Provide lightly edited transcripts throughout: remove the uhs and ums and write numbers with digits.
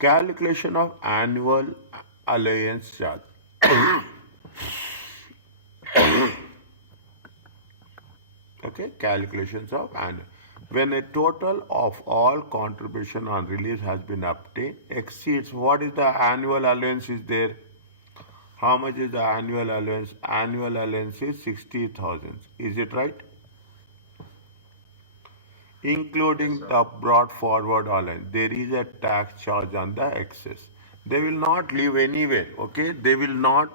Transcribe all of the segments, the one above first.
Calculation of annual allowance charge. Okay, calculations of annual. When a total of all contribution on release has been obtained exceeds what is the annual allowance is there. How much is the annual allowance? Annual allowance is 60,000. Is it right? Including the brought forward allowance. There is a tax charge on the excess. They will not leave anywhere. Okay, they will not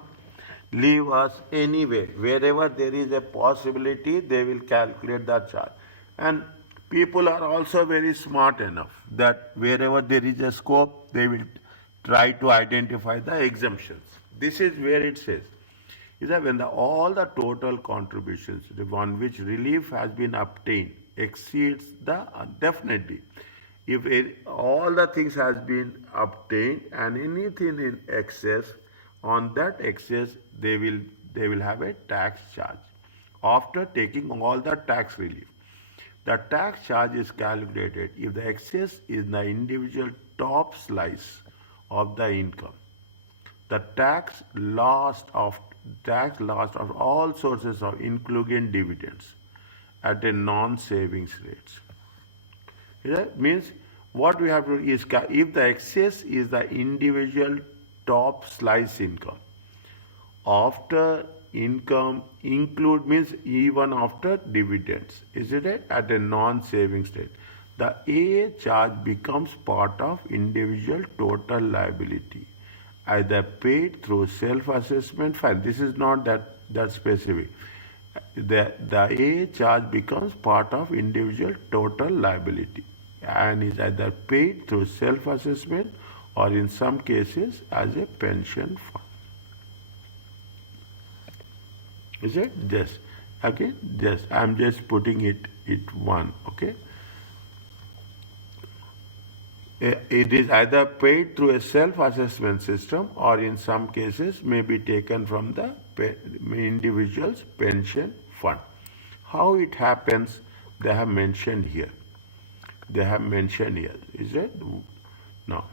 leave us anywhere. Wherever there is a possibility, they will calculate that charge. And people are also very smart enough that wherever there is a scope, they will try to identify the exemptions. This is where it says is that when all the total contributions, the one which relief has been obtained, exceeds the definitely. If all the things has been obtained and anything in excess, on that excess they will have a tax charge after taking all the tax relief. The tax charge is calculated if the excess is the individual top slice of the income. The tax lost of all sources of including dividends at a non-savings rates. That means what we have to do is if the excess is the individual top slice income after income include means even after dividends, is it right? At a non-savings rate, the A charge becomes part of individual total liability, either paid through self-assessment fine. This is not that specific. The A charge becomes part of individual total liability and is either paid through self-assessment or in some cases as a pension fund. Is it? Just okay. Just I'm just putting it one. Okay. It is either paid through a self-assessment system or in some cases may be taken from the individual's pension fund. How it happens, they have mentioned here. They have mentioned here. Is it? Now,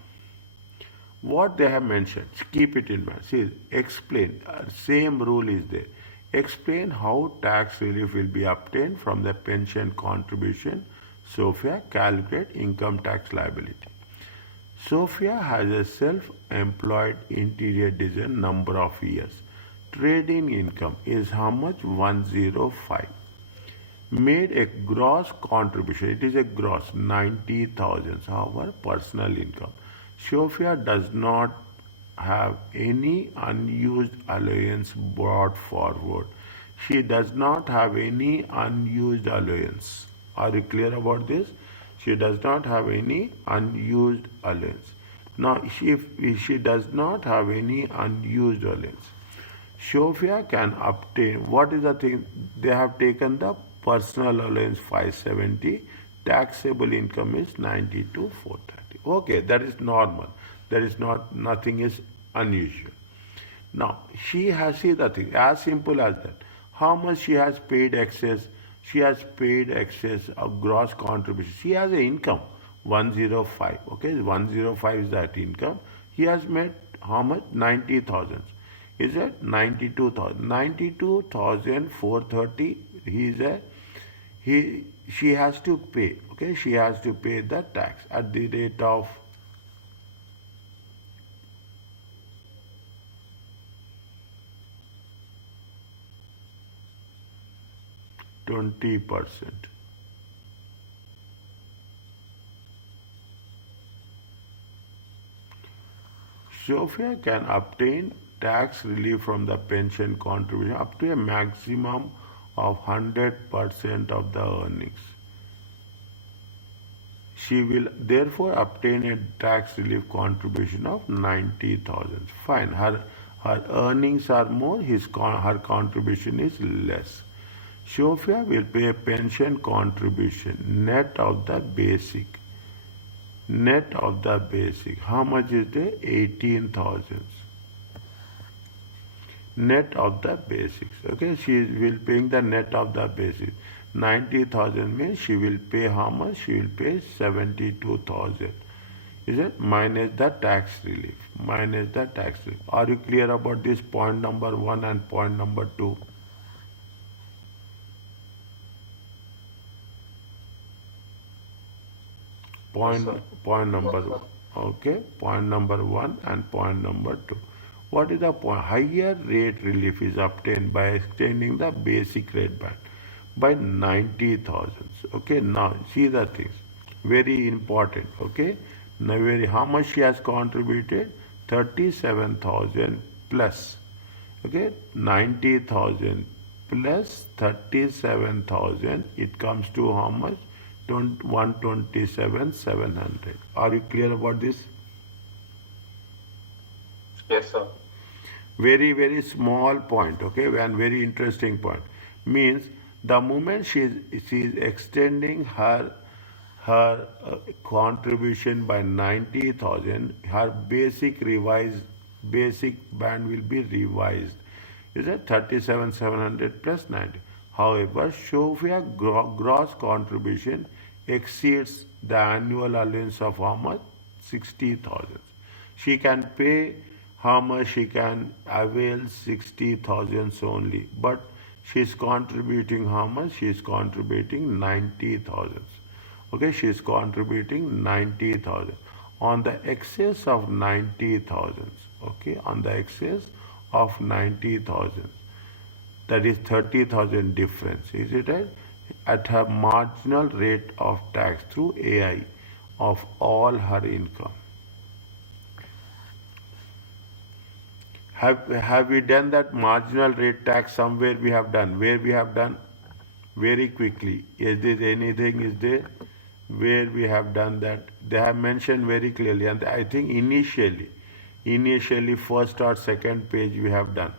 what they have mentioned, keep it in mind. See, explain. Same rule is there. Explain how tax relief will be obtained from the pension contribution. Sophia, calculate income tax liability. Sophia has a self-employed interior design number of years. Trading income is how much? 105. Made a gross contribution. It is a gross 90,000. Our personal income. Sophia does not have any unused allowance brought forward. She does not have any unused allowance. Are you clear about this? She does not have any unused allowance. Now, if she does not have any unused allowance, Sophia can obtain, what is the thing? They have taken the personal allowance 570, taxable income is 92,430. Okay, that is normal. That is nothing is unusual. Now, she has, see the thing, as simple as that. How much she has paid excess? She has paid excess of gross contribution. She has an income, 105. Okay, 105 is that income. He has made how much? 90,000. Is it 92,000? 92,430. She has to pay. Okay, she has to pay the tax at the rate of 20%. Sophia can obtain tax relief from the pension contribution up to a maximum of 100% of the earnings. She will therefore obtain a tax relief contribution of 90,000. Fine, her earnings are more, her contribution is less. Sophia will pay a pension contribution net of the basic. Net of the basic. How much is there? 18,000. Net of the basics. Okay, she will paying the net of the basics. 90,000 means she will pay how much? She will pay 72,000. Is it? Minus the tax relief. Minus the tax relief. Are you clear about this point number 1 and point number 2? Point, Yes, sir. point number, Yes, sir. okay, point number 1 and point number 2. What is the point? Higher rate relief is obtained by extending the basic rate band by 90,000. Okay, now see the things. Very important. Okay, now how much she has contributed? 37,000 plus. Okay, 90,000 plus 37,000, it comes to how much? 127,700. Are you clear about this? Yes, sir. Very, very small point, okay, and very interesting point. Means the moment she is extending her contribution by 90,000, her basic band will be revised. Is it 37,700 plus 90? However, Sophia gross contribution exceeds the annual allowance of how much? 60,000. She can pay how much she can avail 60,000 only, but she is contributing how much? She is contributing 90,000. Okay, she is contributing 90,000 on the excess of 90,000. Okay, on the excess of 90,000, that is 30,000 difference, is it right? At her marginal rate of tax through AI of all her income. Have we done that marginal rate tax somewhere? We have done. Where we have done? Very quickly. Is there anything is there where we have done that? They have mentioned very clearly, and I think initially first or second page we have done.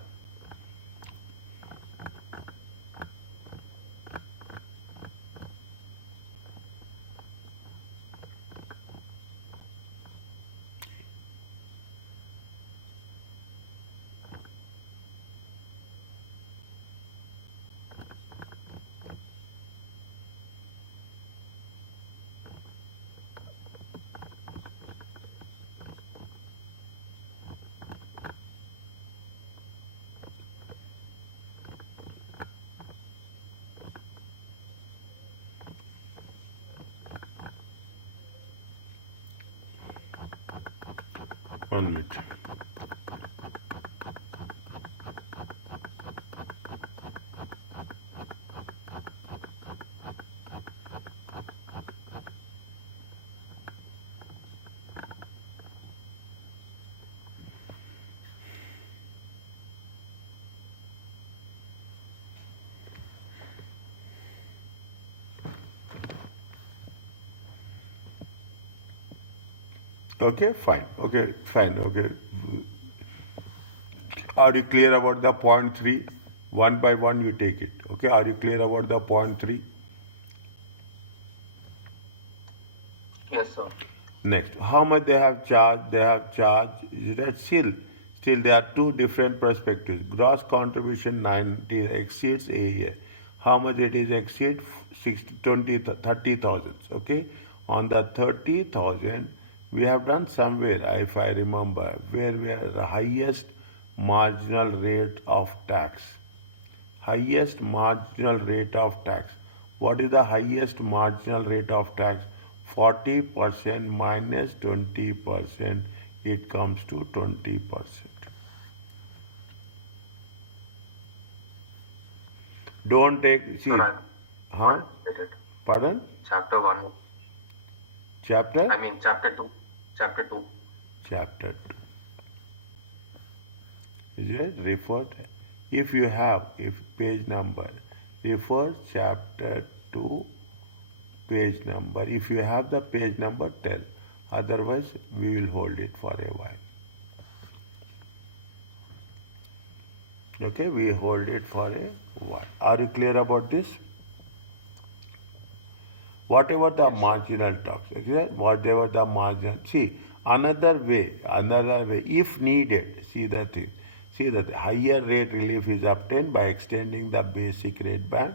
One minute. Okay, fine. Okay, fine. Okay. Are you clear about the point 3? One by one you take it. Okay, are you clear about the point 3? Yes, sir. Next, how much they have charged? They have charged. Is that still there are two different perspectives. Gross contribution 90 exceeds a year. How much it is exceed? 60, 20, 30,000. Okay, on the 30,000 we have done somewhere, if I remember, where we are the highest marginal rate of tax. Highest marginal rate of tax. What is the highest marginal rate of tax? 40% minus 20%, it comes to 20%. Don't take, see, Sir, huh? get it. Pardon? Chapter 1. Chapter? I mean, chapter 2. Chapter 2. Chapter 2. Is it referred? If you have, if page number, refer chapter 2, page number. If you have the page number, tell. Otherwise, we will hold it for a while. Okay, we hold it for a while. Are you clear about this? Whatever the marginal tax, okay? Whatever the marginal. See, another way, if needed, see the thing. See that higher rate relief is obtained by extending the basic rate band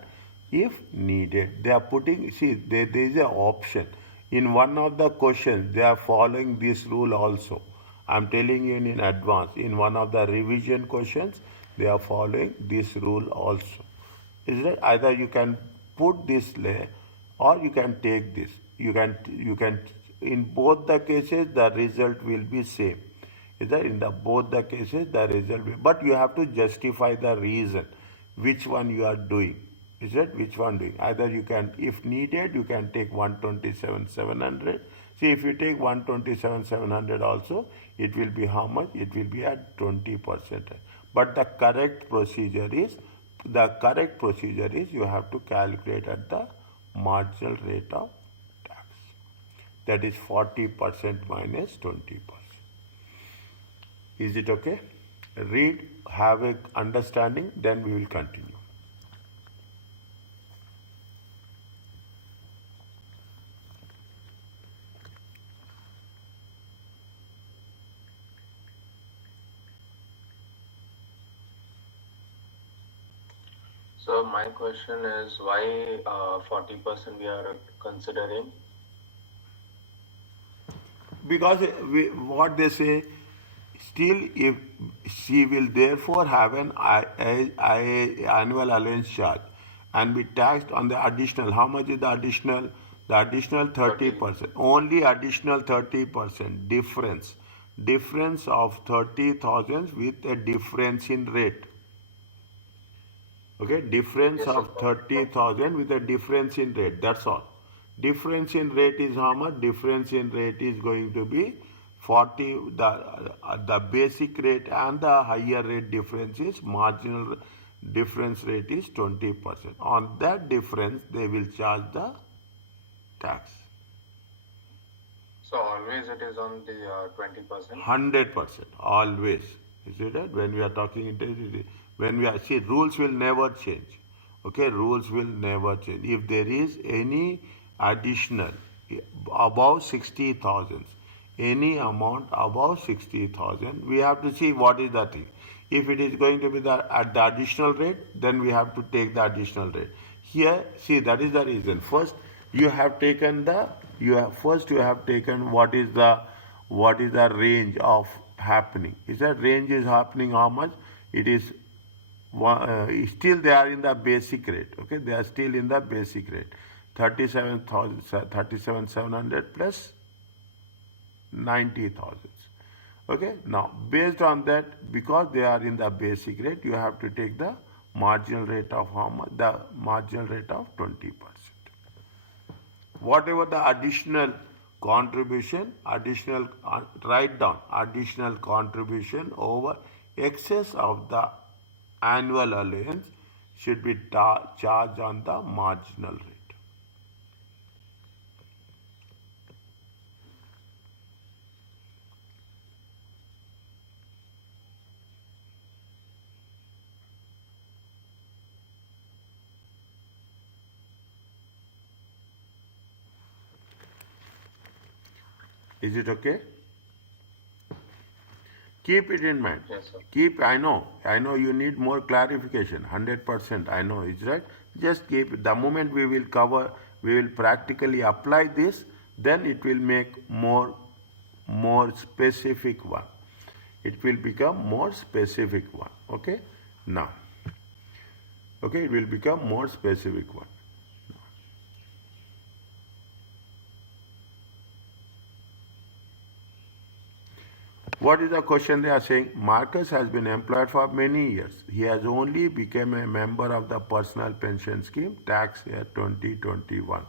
if needed. They are putting, see, there is an option. In one of the questions, they are following this rule also. I'm telling you in advance. In one of the revision questions, they are following this rule also. Is that either you can put this layer or you can take this. You can in both the cases the result will be same. Is that in the both the cases the result will, but you have to justify the reason which one you are doing. Is that which one doing? Either you can, if needed, you can take 127,700. See, if you take 127,700 also, it will be how much? It will be at 20%. But the correct procedure is you have to calculate at the marginal rate of tax. That is 40% minus 20%. Is it okay? Read, have a understanding, then we will continue. So my question is why 40% we are considering? Because what they say, still if she will therefore have an annual allowance charge and be taxed on the additional. How much is the additional? The additional 30%. Only additional 30% difference. Difference of 30,000 with a difference in rate. Okay, difference Yes, sir. of 30,000 with a difference in rate. That's all. Difference in rate is how much? Difference in rate is going to be 40. The basic rate and the higher rate difference is marginal difference rate is 20%. On that difference, they will charge the tax. So always it is on the 20%. 100%. Always. You see that? When we are talking intensity, when we are, see, rules will never change. Okay, rules will never change. If there is any additional above 60,000, any amount above 60,000, we have to see what is the thing. If it is going to be at the additional rate, then we have to take the additional rate. Here, see, that is the reason. First, you have taken what is the range of happening. Is that range is happening how much? It is still they are in the basic rate. Okay, they are still in the basic rate. 37,700 plus 90,000. Okay, now based on that, because they are in the basic rate, you have to take the marginal rate of how much? The marginal rate of 20%. Whatever the additional contribution, write down additional contribution over excess of the annual allowance should be charged on the marginal rate. Is it okay? Keep it in mind. Yes, sir. I know you need more clarification, 100%, I know, is right? Just keep it. The moment we will practically apply this, then it will make more specific one. It will become more specific one, okay? Now, okay, it will become more specific one. What is the question they are saying? Marcus has been employed for many years. He has only become a member of the personal pension scheme tax year 2021.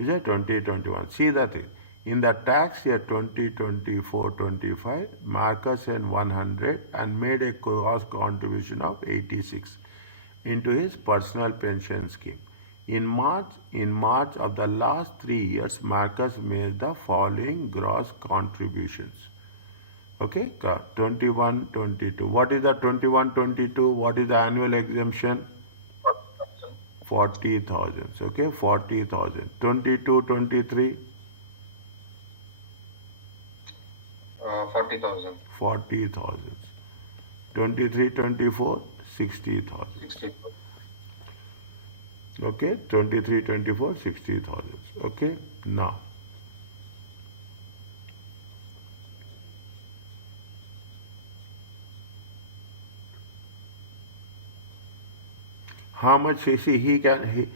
Is it 2021? See the thing. In the tax year 2024-25, Marcus earned 100 and made a gross contribution of 86 into his personal pension scheme. In March of the last 3 years, Marcus made the following gross contributions. Okay, 21, 22. What is the 21, 22? What is the annual exemption? 40,000. Okay, 40,000. 22, 23. 40,000. 40,000. 23, 24, 60,000. 60. Okay, 23, 24, 60,000. Okay, now how much he can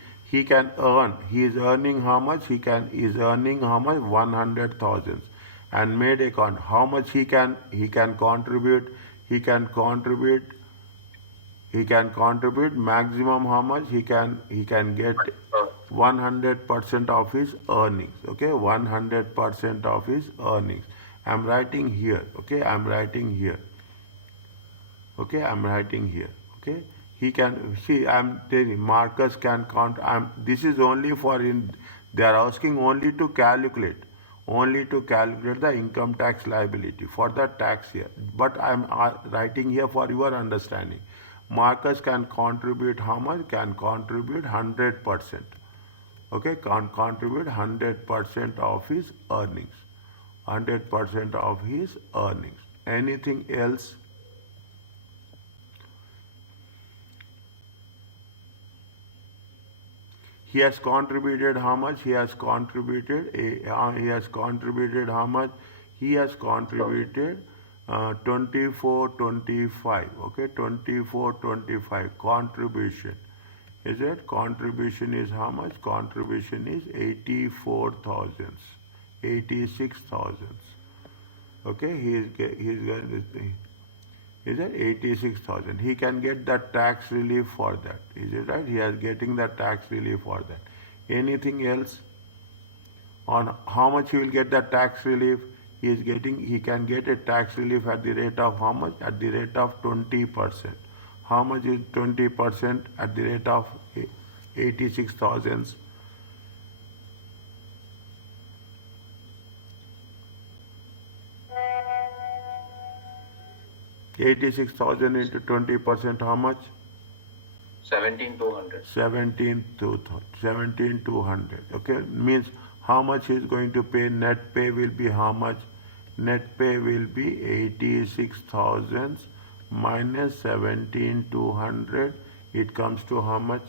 earn. He is earning how much? Is earning how much? 100,000, and made a count. How much he can contribute? He can contribute. He can contribute maximum how much? He can get 100% of his earnings. Okay, 100% of his earnings. I'm writing here. Okay, I'm writing here. Okay, I'm writing here. Okay, he can see. I'm telling Marcus can count. This is only for in. They are asking only to calculate the income tax liability for the tax year. But I'm writing here for your understanding. Marcus can contribute how much? Can contribute 100%. Okay, can contribute 100% of his earnings. 100% of his earnings. Anything else? He has contributed how much? He has contributed how much? He has contributed 24 25. Okay, 24 25 contribution. Is it? Contribution is how much? Contribution is 84,000, 86,000. Okay, he is going to, is it 86,000? He can get the tax relief for that. Is it right? He is getting the tax relief for that. Anything else? On how much he will get the tax relief? He can get a tax relief at the rate of how much? At the rate of 20%. How much is 20% at the rate of 86,000? 86,000 into 20%, how much? 17,200. 17,200. Okay, means how much he is going to pay? Net pay will be how much? Net pay will be 86,000 minus 17,200. It comes to how much?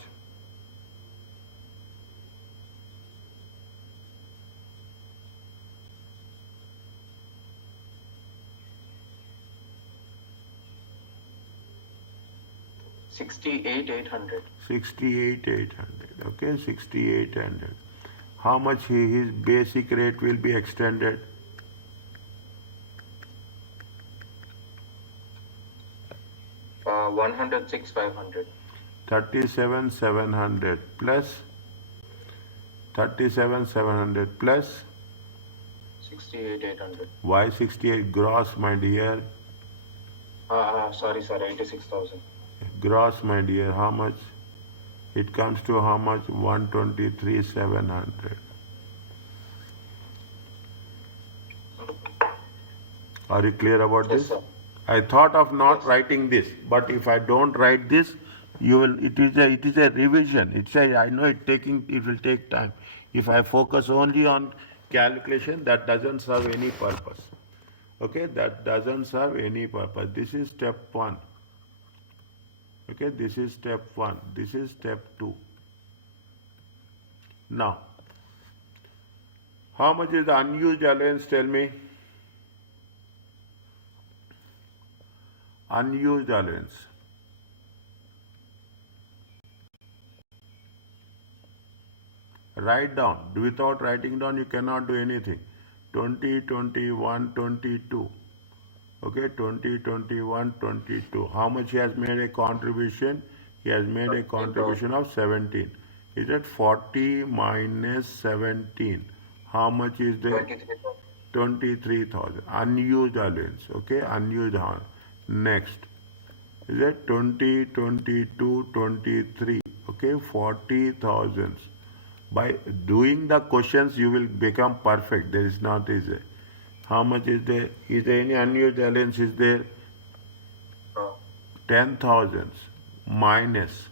$68,800. 68,800. Okay, 68,800. How much his basic rate will be extended? Uh, 106,500. 37,700 plus 37,700 plus 68,800. why 68 gross, my dear? Sorry, 86,000. Gross, my dear, how much? It comes to how much? 123,700. Are you clear about Yes, this? sir. I thought of not Yes. writing this, but if I don't write this, you will. It is a revision. I know it will take time. If I focus only on calculation, that doesn't serve any purpose. Okay, that doesn't serve any purpose. This is step 1. Okay, this is step 1. This is step 2. Now, how much is the unused allowance? Tell me. Unused allowance. Write down. Without writing down, you cannot do anything. 20, 21, 22. Okay, 20, 21, 22. How much he has made a contribution? He has made a contribution of 17. Is it 40 minus 17? How much is there? 23,000. 23,000. Unused allowance. Okay, unused allowance. Next. Is it 20, 22, 23? Okay, 40,000. By doing the questions, you will become perfect. There is not easy. How much is there? Is there any unused allowance? Is there? Uh, 10,000 minus.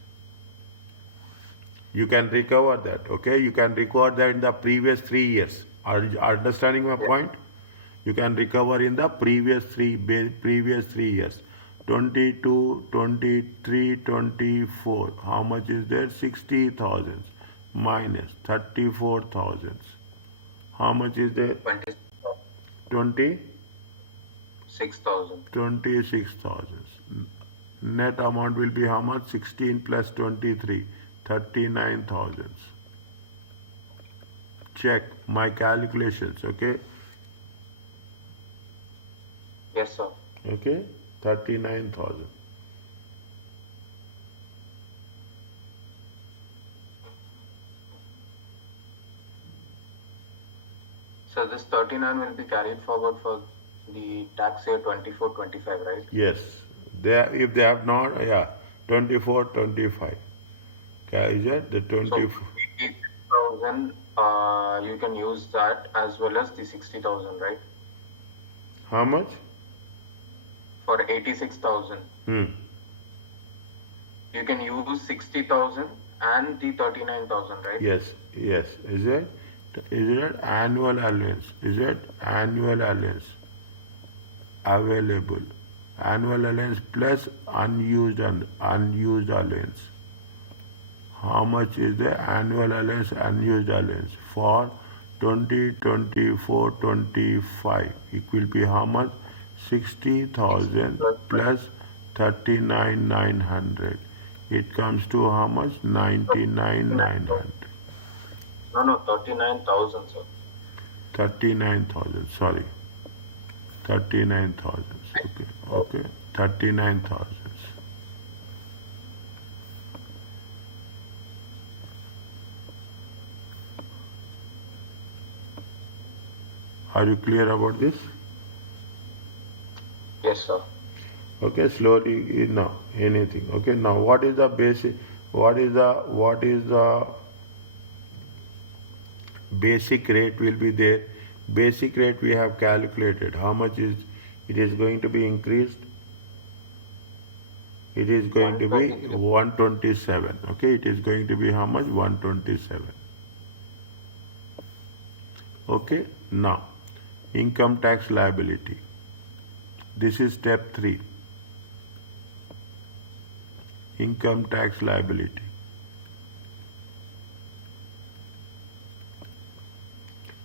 You can recover that. Okay, you can recover that in the previous 3 years. Are you understanding my point? You can recover in the previous three years. 22, 23, 24. How much is there? 60,000 minus 34,000. How much is there? 26,000. 26,000. Net amount will be how much? 16 plus 23, 39,000. Check my calculations, okay? Yes, sir. Okay, 39,000. So this 39 will be carried forward for the tax year 24-25, right? Yes, if they have not, yeah, 24, 25. Okay, is it the So 24? 86,000, you can use that as well as the 60,000, right? How much? For 86,000, Hmm. you can use 60,000 and the 39,000, right? Yes, yes. Is it annual allowance? Is it annual allowance available? Annual allowance plus unused and unused allowance. How much is the annual allowance, unused allowance for 2024 25? It will be how much? 60,000 plus 39,900. It comes to how much? 99,900. No, 39,000, sir. 39,000, sorry. 39,000. Okay. 39,000. Are you clear about this? Yes, sir. Okay, slowly now anything. Okay, now what is the basic? What is the basic rate will be there? Basic rate we have calculated. How much is it is going to be increased? It is going to be 123. 127. Okay, it is going to be how much? 127. Okay, now income tax liability. This is step 3. Income tax liability.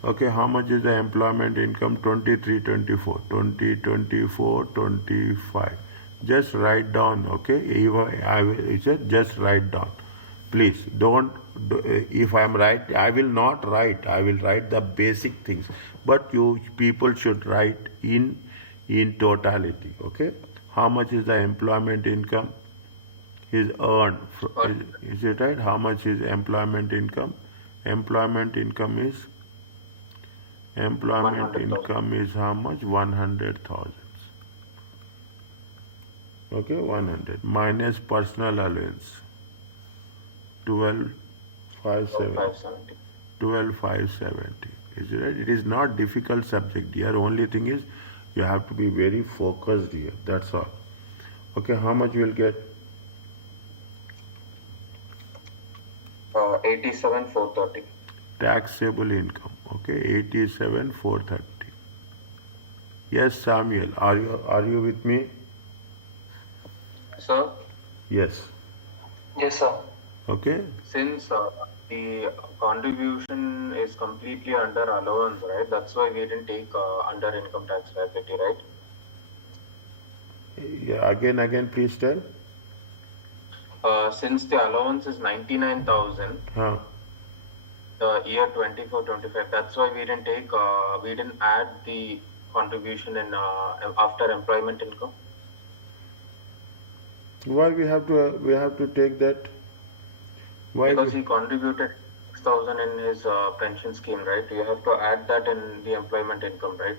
Okay, how much is the employment income? 23, 24, 20, 24, 25. Just write down, okay? Just write down. Please don't, if I am right, I will not write. I will write the basic things. But you people should write in totality, okay? How much is the employment income is earned? Is it right? How much is employment income? Employment income is 100,000. how much? 100,000. Okay, 100 minus personal allowance 12,570. 570. 12,570. Is it right? It is not difficult subject here. Only thing is you have to be very focused here. That's all. Okay, how much you will get? 87,430. Taxable income. Okay, 87,430. Yes, Samuel, are you with me? Sir? Yes. Yes, sir. Okay. Since the contribution is completely under allowance, right? That's why we didn't take under income tax liability, right? Yeah, again, please tell. Since the allowance is 99,000, Huh. the year 24-25, that's why we didn't take, we didn't add the contribution in after employment income. Why we have to take that? Why? Because he contributed 6,000 in his pension scheme, right? You have to add that in the employment income, right?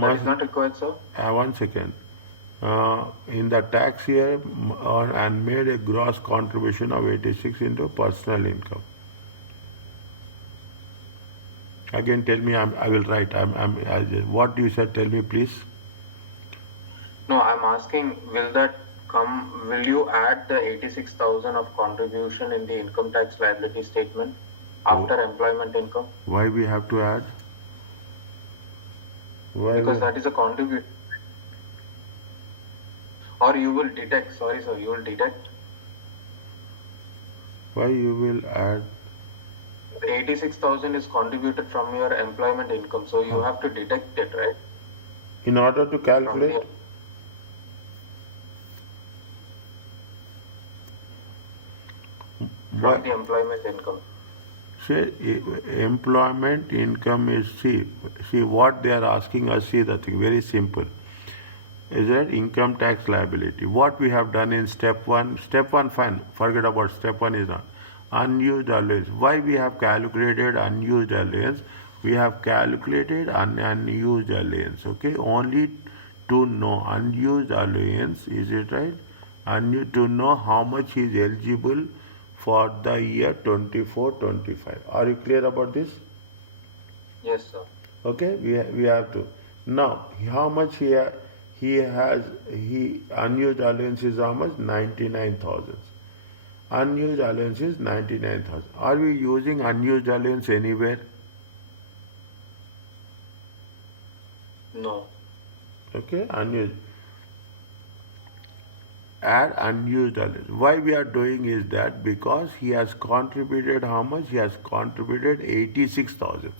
That is not required, sir. 1 second. In the tax year, and made a gross contribution of 86 into personal income. Again, tell me. I will write. What you said? Tell me, please. No, I'm asking, will you add the 86,000 of contribution in the income tax liability statement after employment income? Why we have to add? Why? Because that is a contribution. Or you will deduct, sorry sir, you will deduct. Why you will add? the 86,000 is contributed from your employment income, so you have to deduct it, right? In order to From calculate, what? the employment income. Say employment income is, see what they are asking us, see the thing, very simple. Is that income tax liability? What we have done in step one fine, forget about step one is not. Unused allowance. Why we have calculated unused allowance? We have calculated unused allowance, okay? Only to know unused allowance, is it right? To know how much is eligible for the year 24-25. Are you clear about this? Yes, sir. Okay, we have to. Now, how much he has, unused allowance is how much? 99,000. Unused allowance is 99,000. Are we using unused allowance anywhere? No. Okay, unused. Add unused allowance. Why we are doing is that because he has contributed how much? He has contributed 86,000.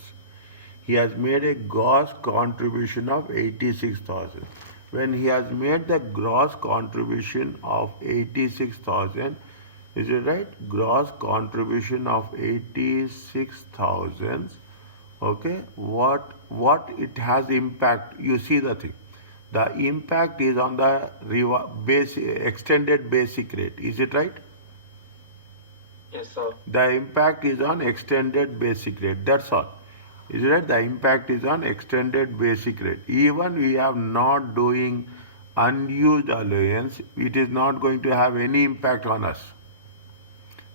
He has made a gross contribution of 86,000. When he has made the gross contribution of 86,000, is it right? Gross contribution of 86,000. Okay, what it has impact? You see the thing. The impact is on the extended basic rate. Is it right? Yes, sir. The impact is on extended basic rate. That's all. Is it right? The impact is on extended basic rate. Even we are not doing unused allowance, it is not going to have any impact on us.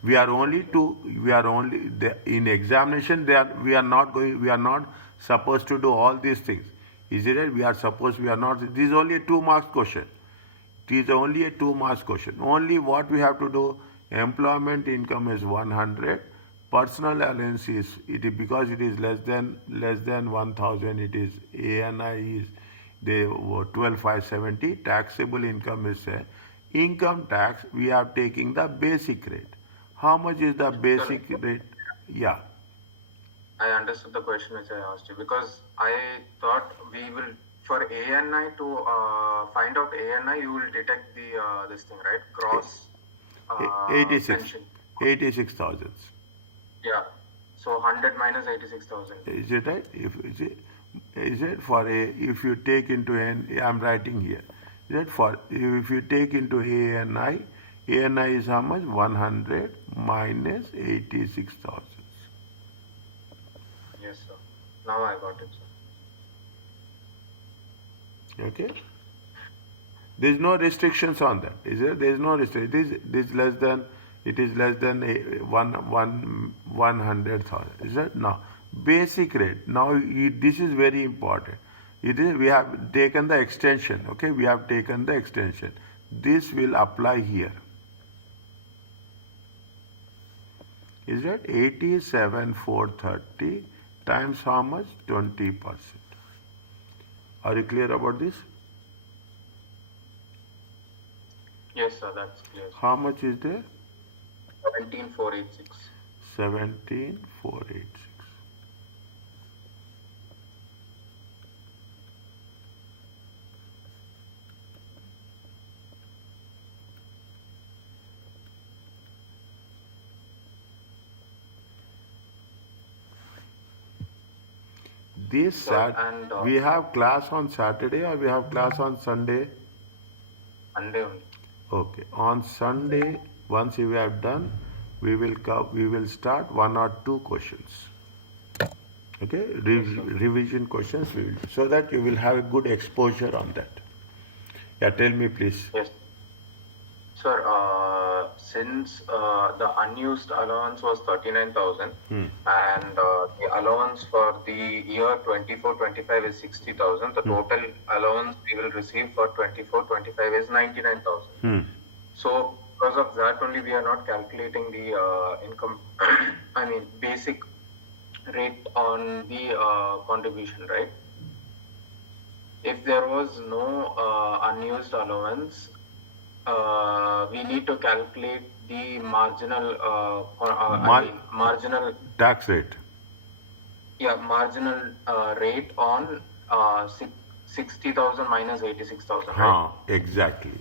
We are only in examination. We are not supposed to do all these things. Is it right? We are not. This is only a 2 marks question. It is only a 2 marks question. Only what we have to do, employment income is 100, personal allowance is, because it is less than 1,000, it is ANI is the 12,570, taxable income is income tax, we are taking the basic rate. How much is the basic rate? Yeah. I understood the question which I asked you, because I thought we will, for ANI to find out ANI, you will detect the this thing, right? Gross 86. pension. 86,000. Yeah. So 100 minus 86,000. Is it right? Is it for if you take into I'm writing here. Is it for, if you take into ANI, ANI is how much? 100 minus 86,000. Yes, sir. Now I got it, sir. Okay? There is no restrictions on that. Is there? There is no restriction. This less than, it is less than 100,000. Is that? Now, basic rate. Now, this is very important. It is, we have taken the extension. Okay, we have taken the extension. This will apply here. Is that 87,430 times how much? 20%. Are you clear about this? Yes, sir. That's clear. How much is there? 17,486. 17,486. This we have class on Saturday or we have class on Sunday? Sunday only. Okay. On Sunday, once we have done, we will start 1 or 2 questions. Okay, revision questions we will, so that you will have a good exposure on that. Yeah, tell me please. Yes. Sir, since the unused allowance was 39,000 and the allowance for the year 24-25 is 60,000, the total allowance we will receive for 24-25 is 99,000. So because of that only we are not calculating the income, I mean basic rate on the contribution, right? If there was no unused allowance, we need to calculate the marginal, Mar- marginal, tax rate. yeah, marginal rate on 60,000 minus 86,000, right? Exactly.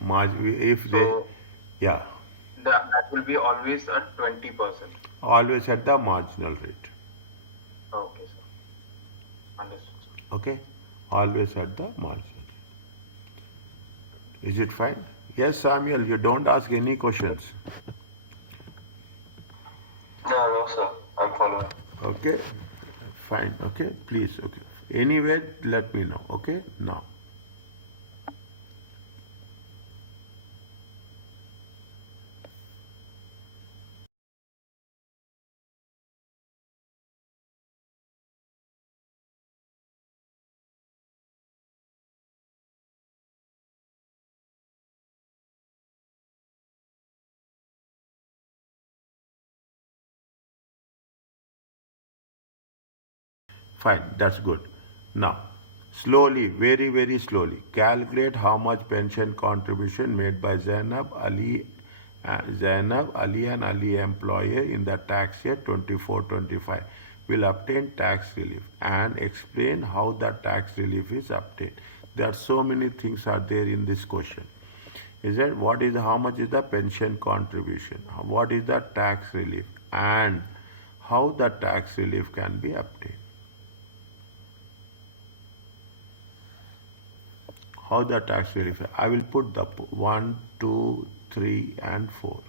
If they, So yeah, that will be always at 20%. always at the marginal rate. Okay, sir. Understood, sir. Okay, always at the marginal rate. Is it fine? Yes, Samuel, you don't ask any questions. No, no, sir. I'm following. Okay, fine. Okay, please. Okay. Anyway, let me know. Okay, now. Fine, that's good. Now, slowly, very, very slowly, calculate how much pension contribution made by Zainab, Ali and Ali employer in the tax year 24-25 will obtain tax relief and explain how the tax relief is obtained. There are so many things are there in this question. Is that what is how much is the pension contribution? What is the tax relief and how the tax relief can be obtained? How the tax relief? I will put the 1, 2, 3 and 4.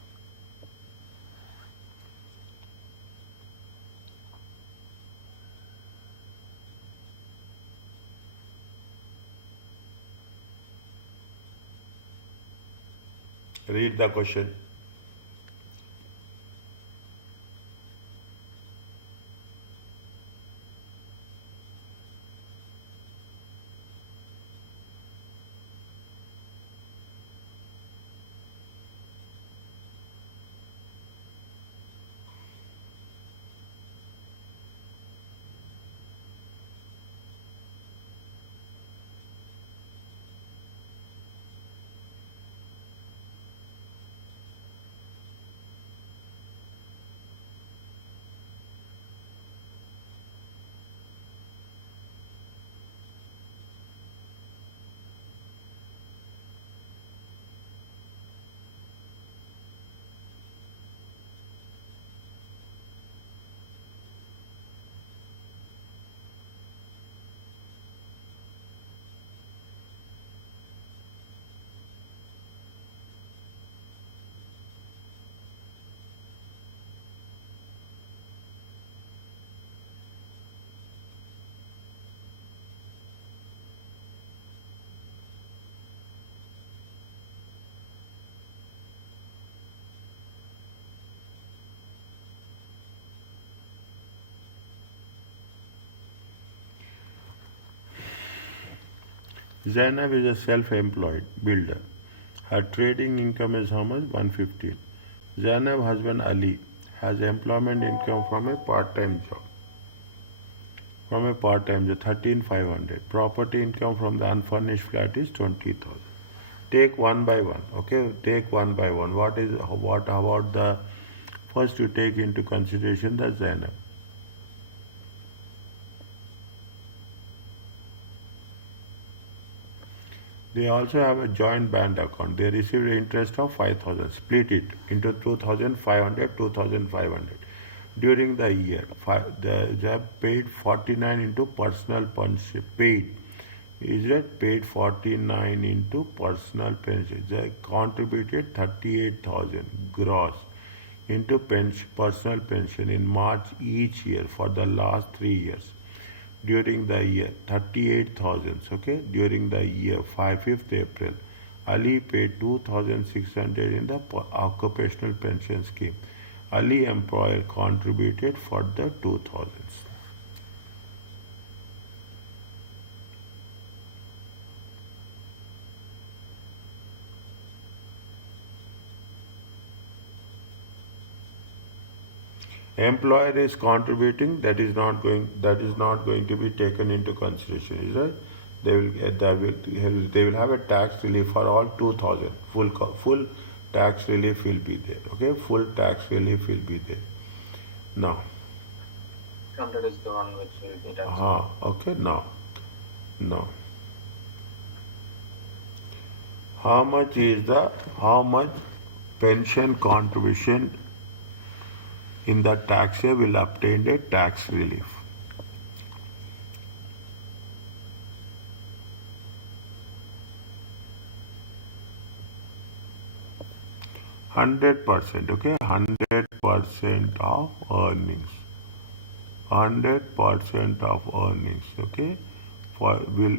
Read the question. Zainab is a self-employed builder. Her trading income is how much? 115. Zainab husband Ali has employment income from a part-time job. 13,500. Property income from the unfurnished flat is 20,000. Take one by one. Okay, take one by one. What about the first you take into consideration the Zainab. They also have a joint bank account. They received interest of 5,000. Split it into 2,500, 2,500. During the year, they have paid 49 into personal pension. Paid. Is it paid 49 into personal pension? They contributed 38,000 gross into personal pension in March each year for the last 3 years. During the year 38,000, okay, during the year 5th April, Ali paid 2,600 in the occupational pension scheme. Ali employer contributed for the 2,000. Employer is contributing, that is not going to be taken into consideration, is right? They will have a tax relief for all 2,000 full tax relief will be there. Okay, full tax relief will be there. Now, 100 is the one which will be taxed. okay, now, how much pension contribution in the tax year will obtain a tax relief? 100%, okay, 100% of earnings. 100% of earnings, okay, for will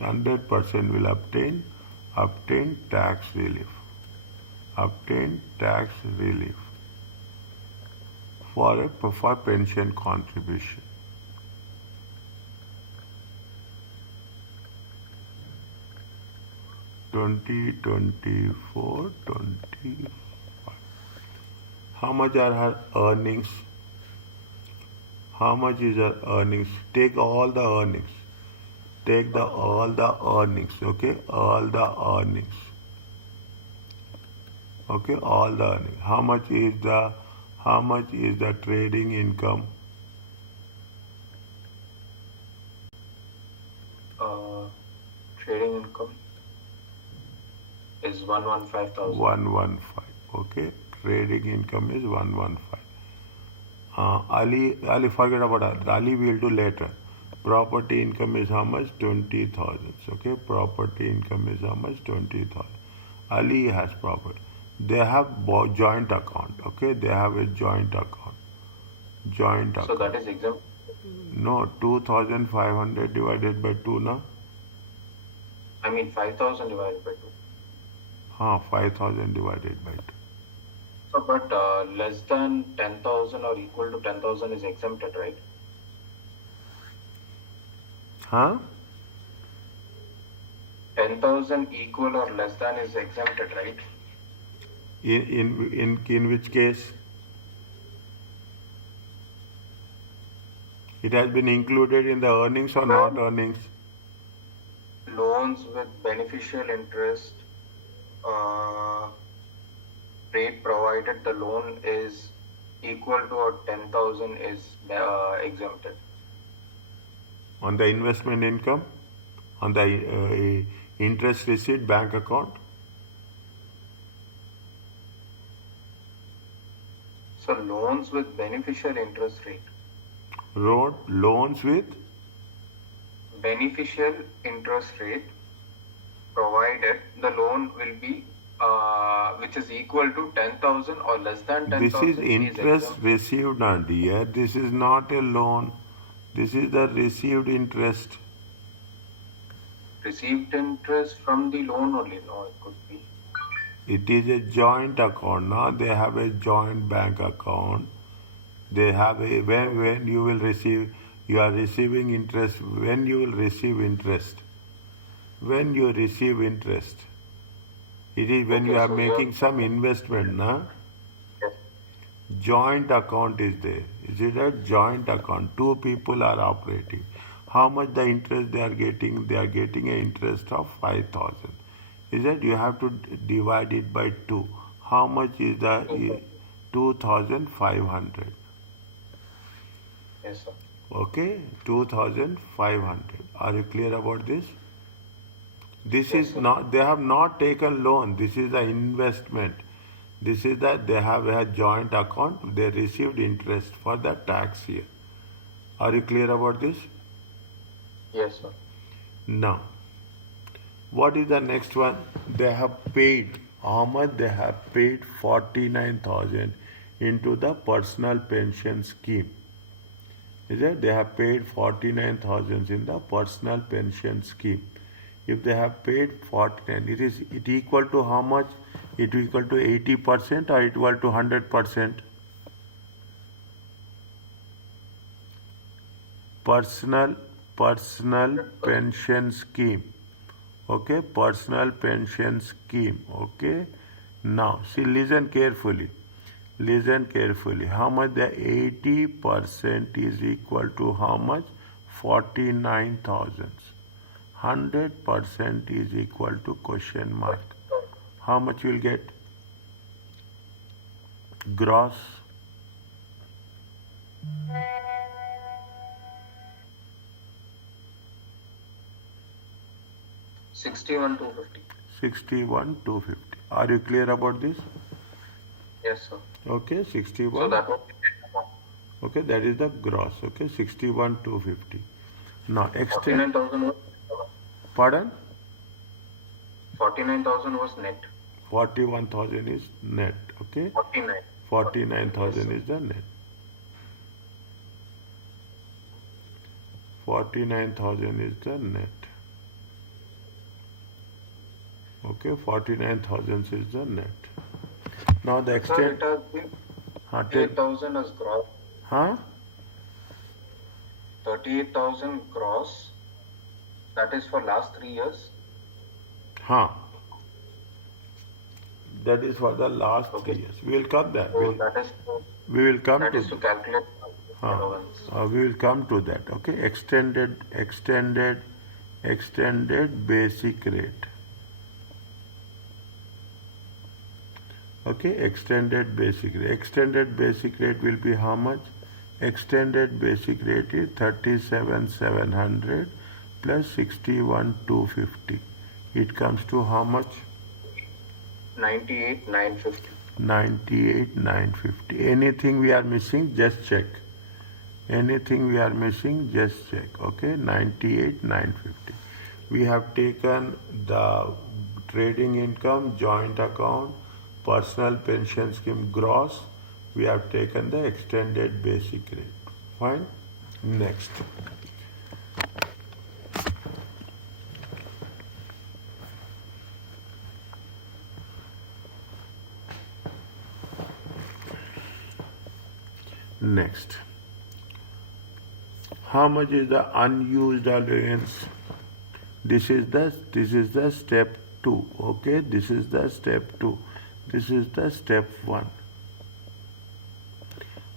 100% will obtain tax relief. Obtain tax relief for pension contribution. (2024, 25). How much are her earnings? How much is her earnings? Take all the earnings. Take all the earnings. Okay, all the earnings. Okay, all the earnings. How much is the trading income? Trading income is 115,000. 115. Okay, trading income is 115. Ali, forget about that. Ali will do later. Property income is how much? 20,000. Okay, property income is how much? 20,000. Ali has property. They have joint account. Okay, they have a joint account. Joint account. So that is exempt? No, 2,500 divided by 2, na? I mean 5,000 divided by 2. 5,000 divided by 2. So, but less than 10,000 or equal to 10,000 is exempted, right? 10,000 equal or less than is exempted, right? In which case? It has been included in the earnings or not earnings? Loans with beneficial interest rate provided the loan is equal to or 10,000 is exempted. On the investment income? On the interest received bank account? So loans with beneficial interest rate. Loans with? Beneficial interest rate provided the loan will be which is equal to 10,000 or less than 10,000. This is interest received, dear. This is not a loan. This is the received interest. Received interest from the loan only. No, it could be. It is a joint account. Now they have a joint bank account. They have a when you will receive, you are receiving interest. When you will receive interest. When you receive interest. It is when you are making some investment, na? Yes. Joint account is there. Is it a joint account? Two people are operating. How much the interest they are getting? They are getting an interest of 5,000. Is that you have to divide it by 2. How much is the 2,500? Yes, sir. Okay, 2,500. Are you clear about this? This is not, they have not taken loan. This is the investment. This is that they have a joint account. They received interest for the tax year. Are you clear about this? Yes, sir. Now, what is the next one? They have paid, how much they have paid? 49,000 into the personal pension scheme. Is it? They have paid 49,000 in the personal pension scheme. If they have paid 49, it equal to how much? It equal to 80% or it equal to 100%? Personal pension scheme. Okay, personal pension scheme. Okay. Now, see, listen carefully. Listen carefully. How much? The 80% is equal to how much? 49,000. 100% is equal to question mark. How much you will get? Gross. 61,250. 61,250. Are you clear about this? Yes, sir. Okay, So 61. that was the net amount. Okay, that is the gross. Okay, 61,250. Now extend. 49,000 was Pardon? 49,000 was net. 41,000 is net. Okay, 49. 49,000 Yes, is the net. 49,000 is the net. Okay, 49,000 is the net. Now the sir, extent. it has been 8,000 as gross. Huh? 38,000 gross. That is for last 3 years. Huh. That is for the last Okay. 3 years. We will come there. So We will come that to is to calculate Huh. allowance. We will come to that. Okay, extended basic rate. Okay, extended basic rate. Extended basic rate will be how much? Extended basic rate is 37,700 plus 61,250. It comes to how much? 98,950. 98,950. Anything we are missing, just check. Anything we are missing, just check. Okay, 98,950. We have taken the trading income, joint account, personal pension scheme gross. We have taken the extended basic rate. Fine. Next. Next. How much is the unused allowance? This is the step 2. Okay, this is the step 2. This is the step 1.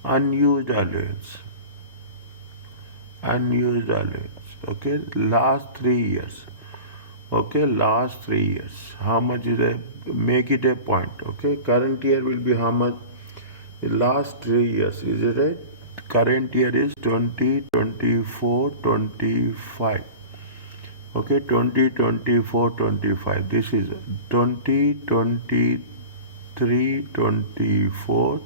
Unused allowance. Unused allowance. Okay, last 3 years. Okay, last 3 years. How much is it? Make it a point. Okay, current year will be how much? The last 3 years. Is it right? Current year is 20, 24, 25. Okay, 20, 24, 25. This is 20, 23, 24,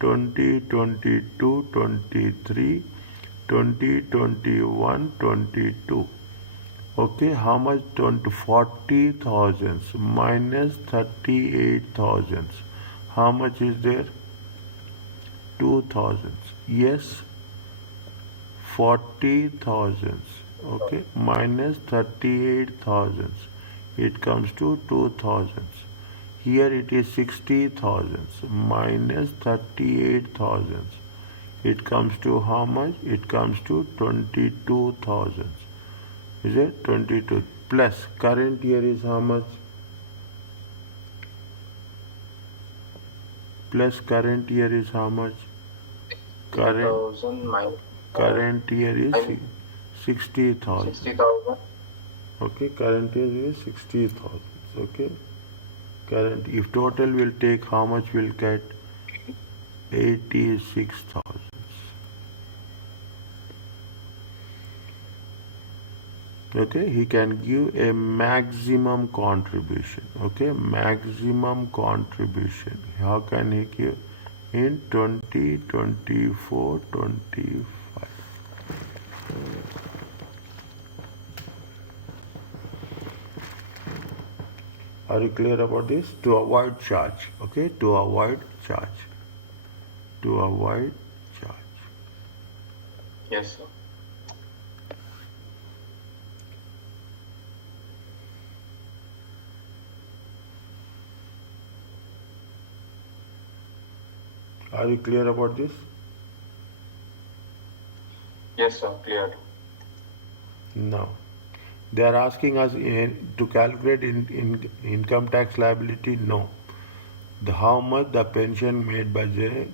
20, 22, 23, 20, 21, 22. Okay, how much? 40,000 minus 38,000. How much is there? 2,000. Yes, 40,000. Okay, minus 38,000. It comes to 2,000. Here it is 60,000 minus 38,000. It comes to how much? It comes to 22,000. Is it 22? Plus current year is how much? Plus current year is how much? Current year is 60,000. 60,000. Okay, current year is 60,000. Okay, current. If total will take, how much will get? 86,000. Okay, he can give a maximum contribution. Okay, maximum contribution. How can he give? In 20, 24, 25. Are you clear about this? To avoid charge. Okay, to avoid charge. To avoid charge. Yes, sir. Are you clear about this? Yes, sir. Clear. No. They are asking us to calculate income tax liability. No. How much the pension made by the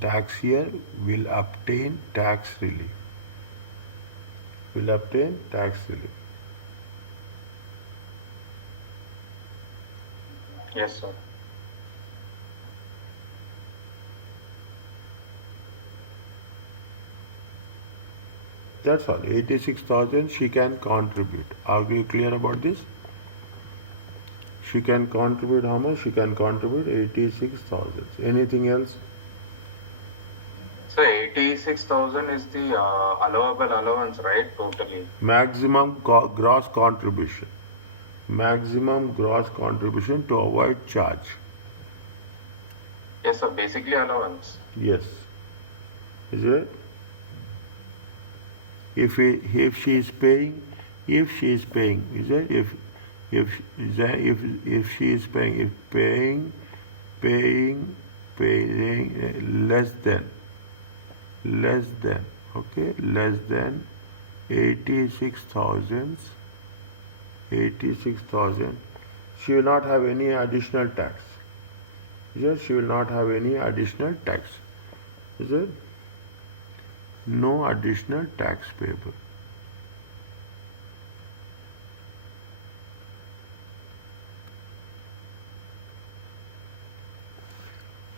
tax year will obtain tax relief. Will obtain tax relief. Yes, sir. That's all. 86,000 she can contribute. Are you clear about this? She can contribute how much? She can contribute 86,000. Anything else? So 86,000 is the allowable allowance, right? Totally. Maximum gross contribution. Maximum gross contribution to avoid charge. Yes, sir. Basically allowance. Yes. Is it? If she is paying, is it? If she is paying less than, okay, less than 86,000, she will not have any additional tax. Yes, she will not have any additional tax. Is it? No additional tax payable.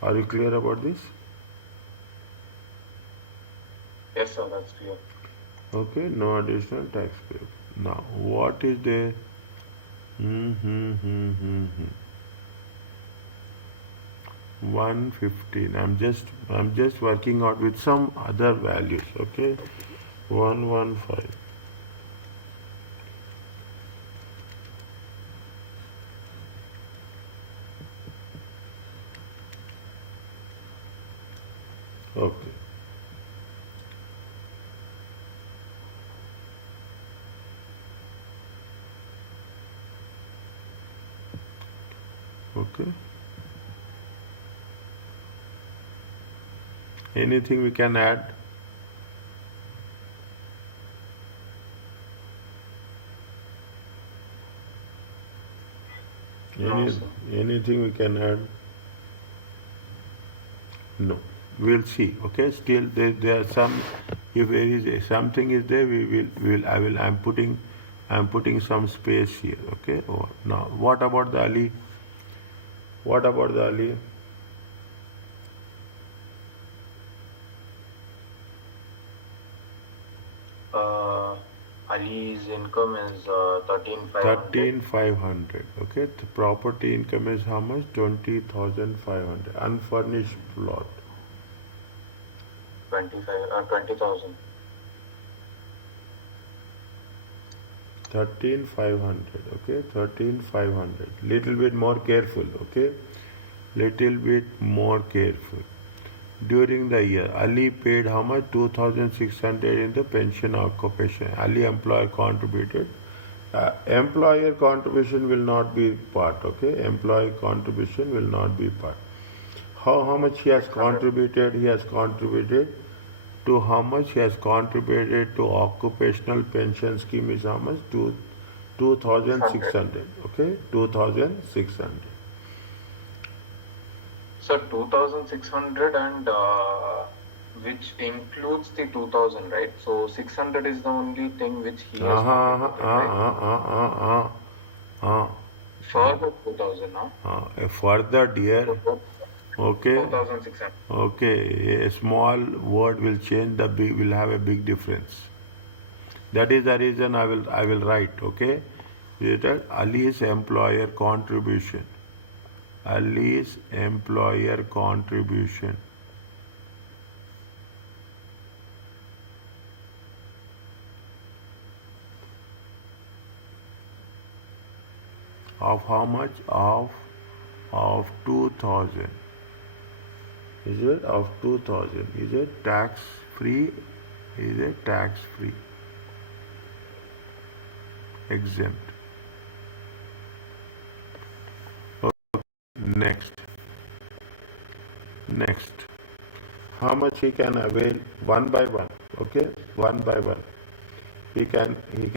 Are you clear about this? Yes, sir. That's clear. Okay, no additional tax payable. Now, what is the 115? I'm just working out with some other values. Okay, 115. Okay. Okay. Anything we can add? No, sir. Anything we can add? No. We'll see. Okay. Still, there are some. If there is something is there, I'm putting some space here. Okay. Oh, now, what about the Ali? What about the Ali? Ali's income is 13,500. 13,500. Okay. The property income is how much? 20,500. Unfurnished plot. 20,000. 13,500. Okay. 13,500. Little bit more careful. Okay. Little bit more careful. During the year, Ali paid how much? 2,600 in the pension occupation. Ali employer contributed. Employer contribution will not be part. Okay, employer contribution will not be part. How much he has contributed? He has contributed to how much he has contributed to occupational pension scheme is how much? 2,600. Okay, 2,600. So 2,600 and which includes the 2,000, right? So 600 is the only thing which he has contributed, right? Further 2,000 now. Further, dear. Okay. 4,600. Okay. A small word will change the big. Will have a big difference. That is the reason I will write. Okay. Ali's employer contribution. Ali's employer contribution of how much? Of 2,000. Is it of 2,000? Is it tax free? Is it tax free? Exempt. Next. How much he can avail? One by one. Okay, one by one. He can. He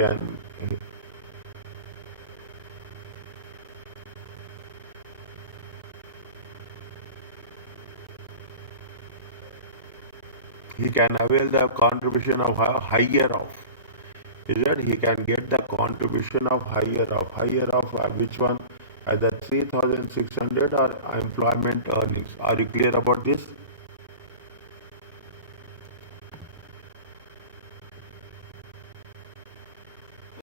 can avail the contribution of higher of. Is that he can get the contribution of higher of which one? either 3,600 or employment earnings. Are you clear about this?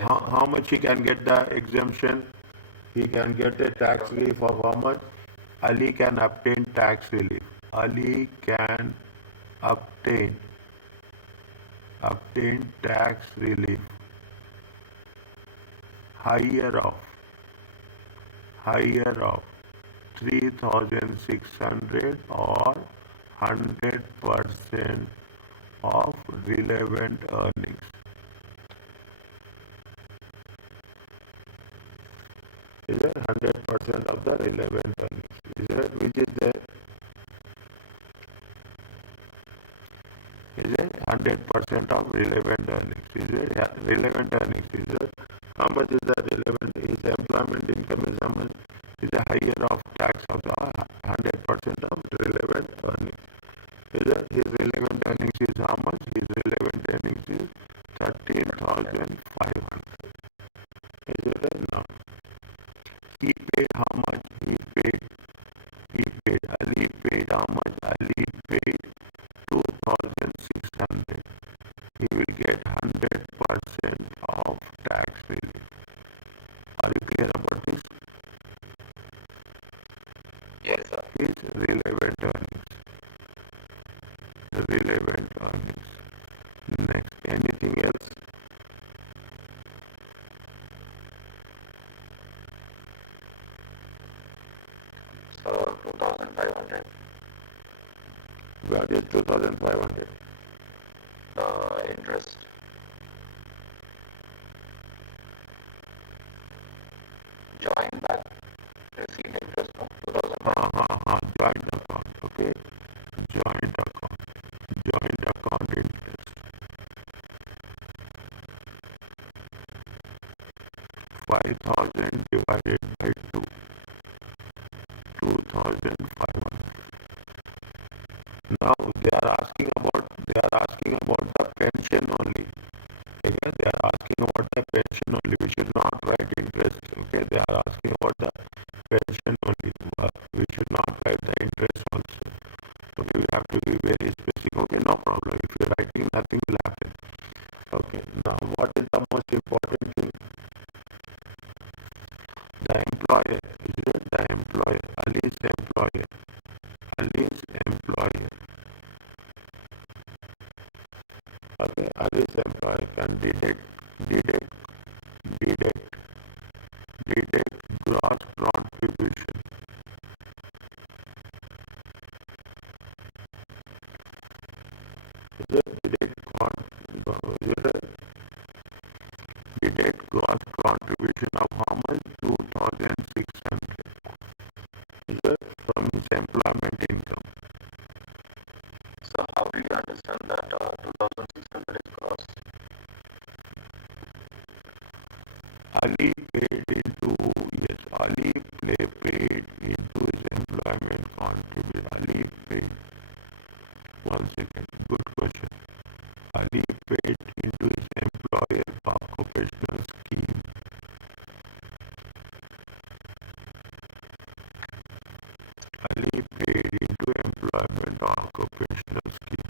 How much he can get the exemption? He can get a tax relief of how much? Ali can obtain tax relief. Ali can obtain tax relief higher of 3,600 or 100% of relevant earnings. Is it 100% of the relevant earnings? Is it which is there? Is it 100% of relevant earnings? Is it relevant earnings? Is it how much is the relevant? Is employment income is how much? Is a higher of tax of the 100% of relevant earnings? Is it his relevant earnings is how much? His relevant earnings is 13,500. Is it now? He paid how much? Ali paid how much? Ali paid 2,600. He will get 100% of tax relief. Are you clear about this? Yes, sir. His relevant earnings. Relevant earnings. Next, anything else? So 2,500. What is 2,500? Interest. Joint back. Receive interest of 2,500. Joint account, okay? Joint account. Joint account interest. 5,000 divided by 2. 2,500. Now they are asking about the pension only. Okay, they are asking about the pension only. We should not write interest. Okay, they are asking about the pension only. We should not write the interest also. Okay, we have to be very specific. Okay, no problem. If you're writing, nothing will happen. Okay, now what is the most important thing? The employer. Is it the employer? Ali's employer. Ali's employer. Okay, Ali's employer can deduct gross contribution. Is it deduct gross contribution of how much? 2,600. Is it from his employment income? So how do you understand that 2,600 is gross? Ali paid into his employment contribution. Ali paid. One second. Good question. Ali paid into his employer occupational scheme. Ali paid into employment occupational scheme.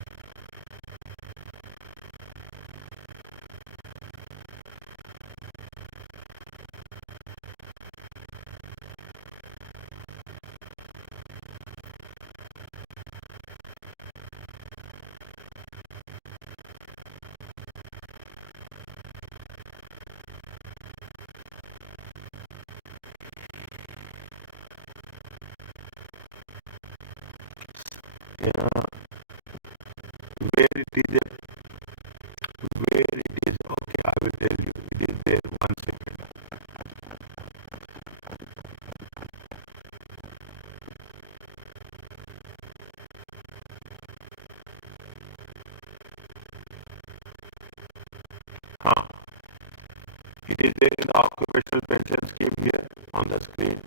Yeah, where it is, okay, I will tell you. It is there. One second. Huh. It is there in the occupational pension scheme here on the screen.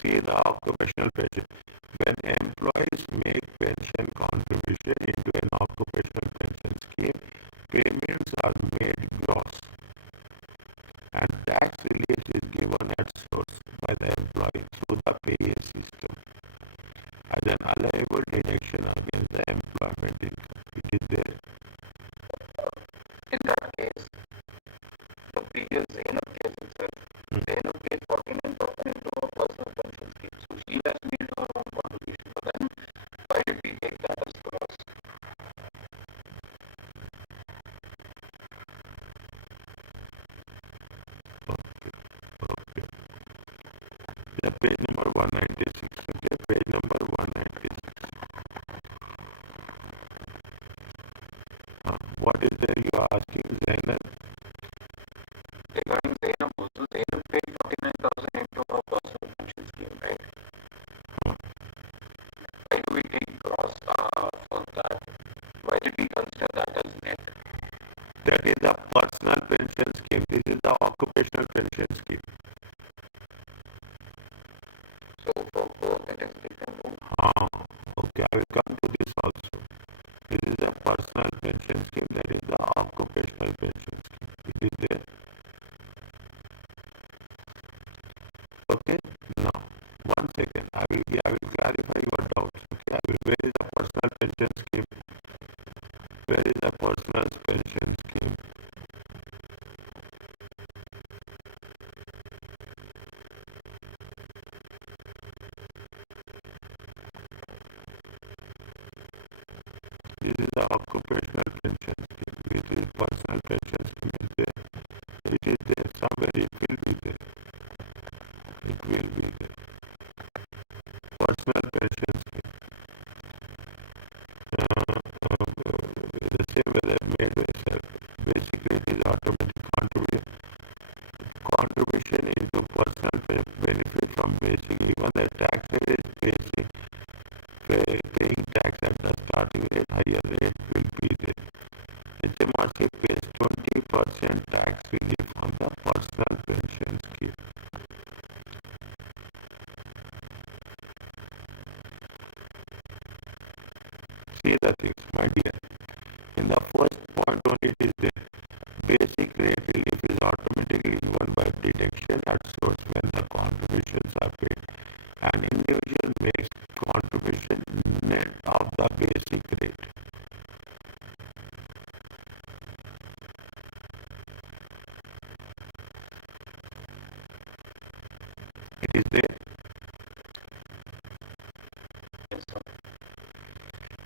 See the occupational pension. When employees make pension contribution into an occupational pension scheme, payments are The page number 196. Okay, page number 196. What is there you are asking, Zainab? Regarding Zainab, also Zainab paid 49,000 into her personal pension scheme, right? Why do we take gross for that? Why did we consider that as net? That is the personal pension scheme. This is the occupational pension scheme. So for both it is different. Okay, I will come to this also. This is a personal pension scheme. That is the occupational pension scheme. It is there. Okay. Now, one second. I will clarify your doubts. Okay. Where is the personal pension scheme? Where is the personal pension scheme? This is the occupational pension scheme. This is personal pension scheme is there. It is there. Somewhere it will be there. It will be there. Personal pension scheme. The same way they made yourself. Basically, it is automatic contribution into personal benefit from basic. Even the tax rate is basic. Paying tax at the starting rate, higher rate will be there. HMRC pays 20% tax relief on the personal pension scheme. See the things, my dear. In the first point only it is there. Basic rate relief is automatically given by deduction at source when the contributions are paid. An individual makes contribution net of the basic rate. It is there.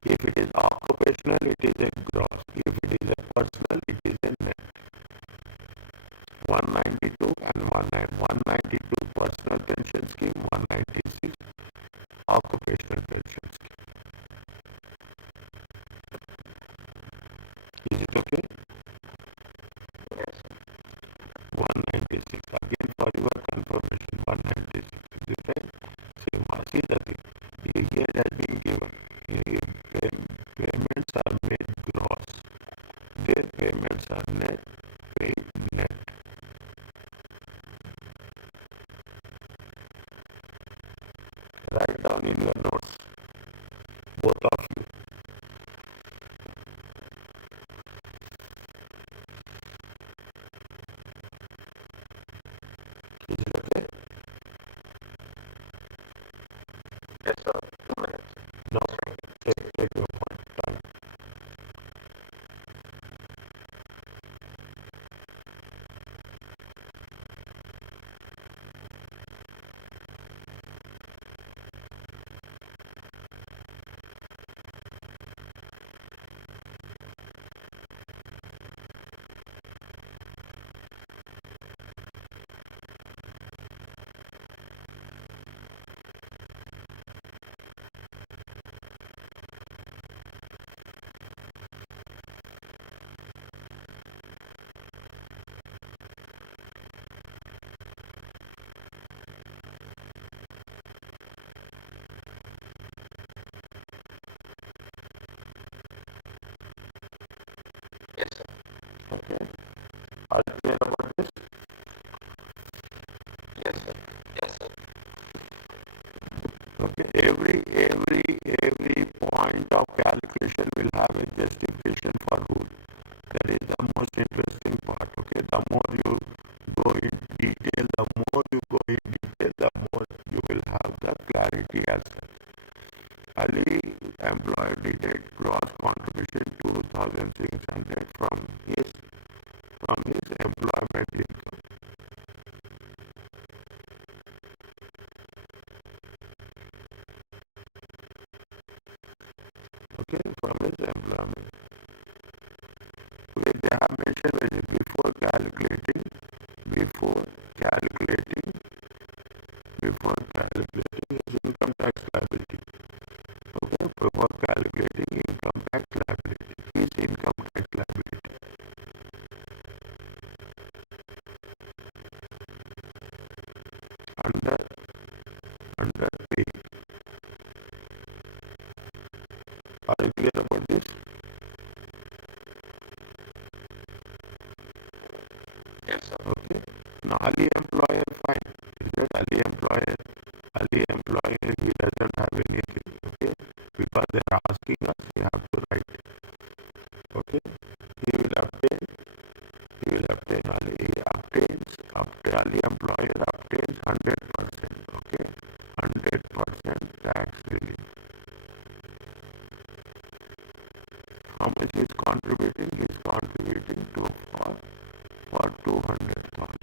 If it is occupational, it is a gross. If it is a personal, it is a net. 192 and 192 personal pension scheme, 196 occupational pension scheme. Is it okay? Yes. 196. Again for your confirmation, 196. Is it right? Same. See the thing. Here it has been given. Payments are made gross. Their payments are net, paid net. Write down in your notes, both of you. Is it okay? Yes, sir. 2 minutes. No, take your point. Time. Yes, sir. Okay. Are you clear about this? Yes, sir. Yes, sir. Okay. Every point of calculation will have a justification for rule. That is the most interesting part. Okay. The more you go in detail, the more you will have the clarity as well. Ali employer deduct gross contribution 2,600 from his employment income. Okay, from his employment. Okay, they have mentioned that before calculating before calculating his income tax liability. Okay, before calculating income tax liability, his income tax liability. Under pay. Are you clear about this? Yes, sir. Okay. Now Ali employer, fine. Is that Ali employer? Ali employer, he doesn't have anything. Okay. Because they are asking us, we have to write. Okay. He will obtain Ali. He Ali employer obtains 100%. Okay. 100% tax relief. How much he is contributing? He is contributing to for 200,000.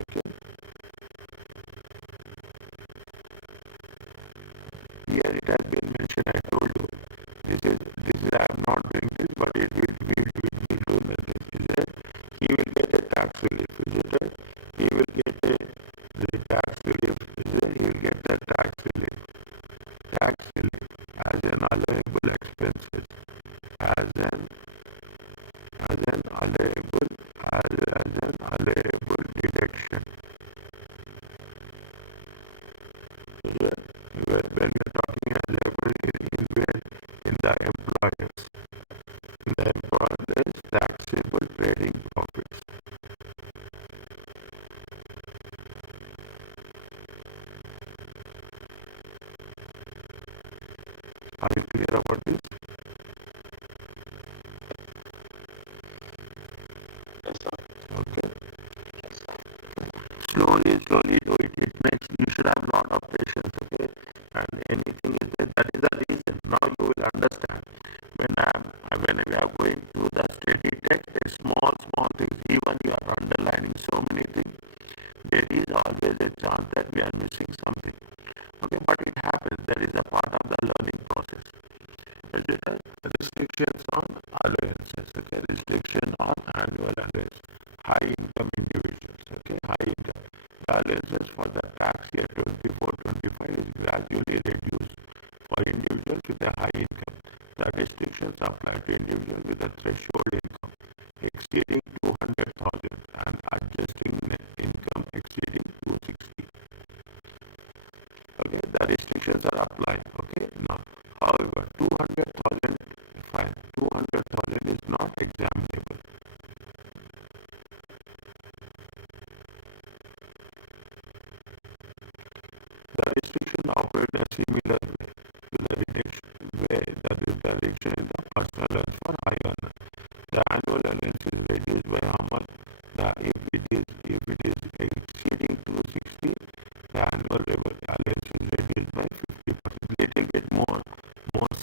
Okay. Here it has been mentioned. I told you. This is I am not doing this, but it will do this. Is it? He will get a tax relief. Is it? He will get the tax relief. Is it? He will get the tax relief. Tax relief as an allowable expenses. As an allowable deduction. Is it? When we are talking allowable in the employers. The employer's taxable trading profits. Are you clear about this? Yes, sir. Okay. Slowly do it. It makes you should have a lot of patience. Okay. And anything is there, that is the reason. Now you will understand. When we are going through the steady text, a small things. Even you are underlining so many things. There is always a chance that we are missing something. Okay, but it happens. That is a part of the learning process. Restrictions on allowances. Okay, restriction on annual allowance. High income individuals. Okay, high income. The allowances for the tax year 24-25 is gradually reduced for individuals with a high income. The restrictions apply to individuals with a threshold income exceeding 200,000 and adjusting net income exceeding 260. Okay, the restrictions are applied. Okay, now, however, 200,000, fine, 200,000 is not examinable. The restriction operate a similar way to the reduction, where the reduction in the personal allowance for high earner. The annual allowance is reduced by how much? If it is exceeding 260, the annual allowance is reduced by 50%. Little bit more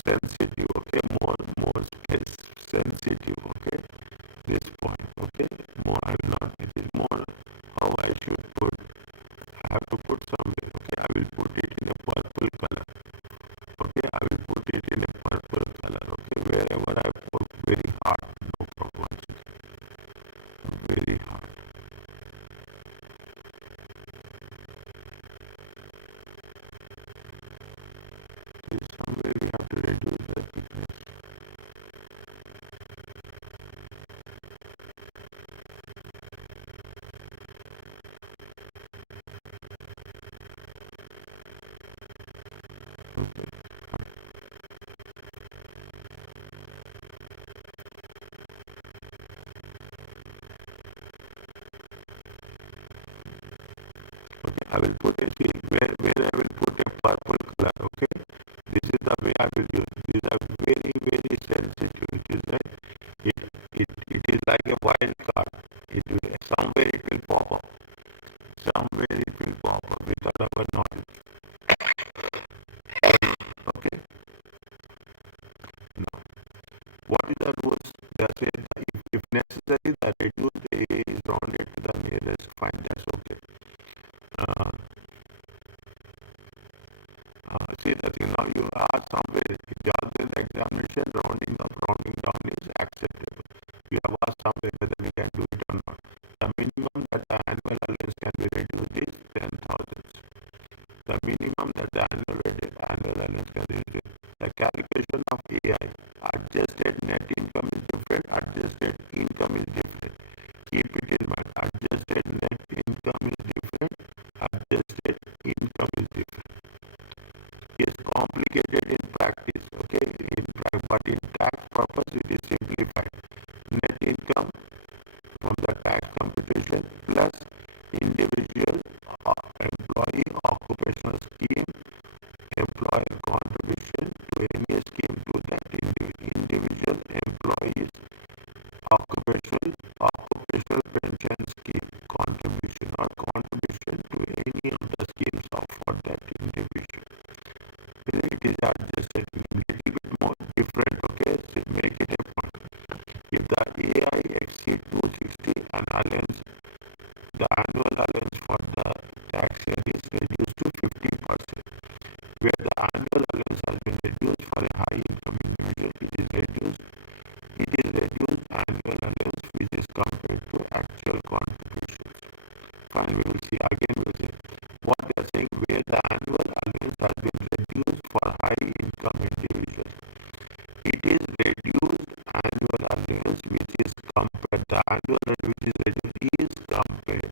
sensitive. Okay, more space sensitive. Okay, this point. Okay, more. I will not. It is more how I should put. I have to put somewhere. Okay, I will put it in a purple color. Okay, I will put it in a purple color. Okay, wherever I put very hard, no problem. Very hard. Okay, somewhere we have to reduce the thickness. Okay. Okay, I will put a see where I will put a purple color. Okay, this is the way I will use. These are very sensitive. It is like it is like a wild card. It will somewhere it will pop up. Somewhere it will pop up without our knowledge. Okay. Now, what is the rules? They are saying that if necessary, the reduced area is rounded to the nearest. Fine, that's okay. Uh, See the thing now you are somewhere the always examination rounding up, rounding down is acceptable. You have asked somewhere whether we can do it or Keep it in mind. Adjusted net income is different. Adjusted income is different. It's complicated in practice, okay? But in tax purpose, it is simplified. Net income from the tax computation plus individual employee occupational scheme employer contribution to any scheme to that individual employees occupational pension scheme contribution or contribution to any of the schemes of for that individual. It is adjusted a little bit more different, okay? So make it a point. If the AI exceeds 260 and allowance, the annual allowance for the tax year is reduced to 50%. Where the annual allowance has been reduced for a high income individual, it is reduced annual allowance which is compared to actual contributions. Fine, we will see again, we will see what they are saying where the annual allowance has been reduced for high income individuals. It is reduced annual allowance which is compared, the annual allowance which is reduced is compared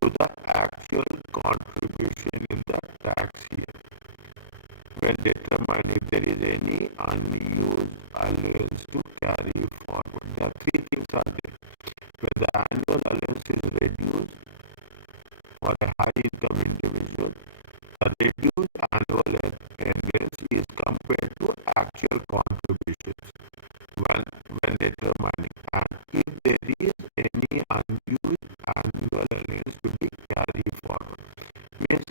to the actual contribution in the tax year. When determine if there is any unused allowance to carry forward. There are three things are there. When the annual allowance is reduced for a high income individual, the reduced annual allowance is compared to actual contributions when determining. And if there is any unused annual allowance to be carried forward, means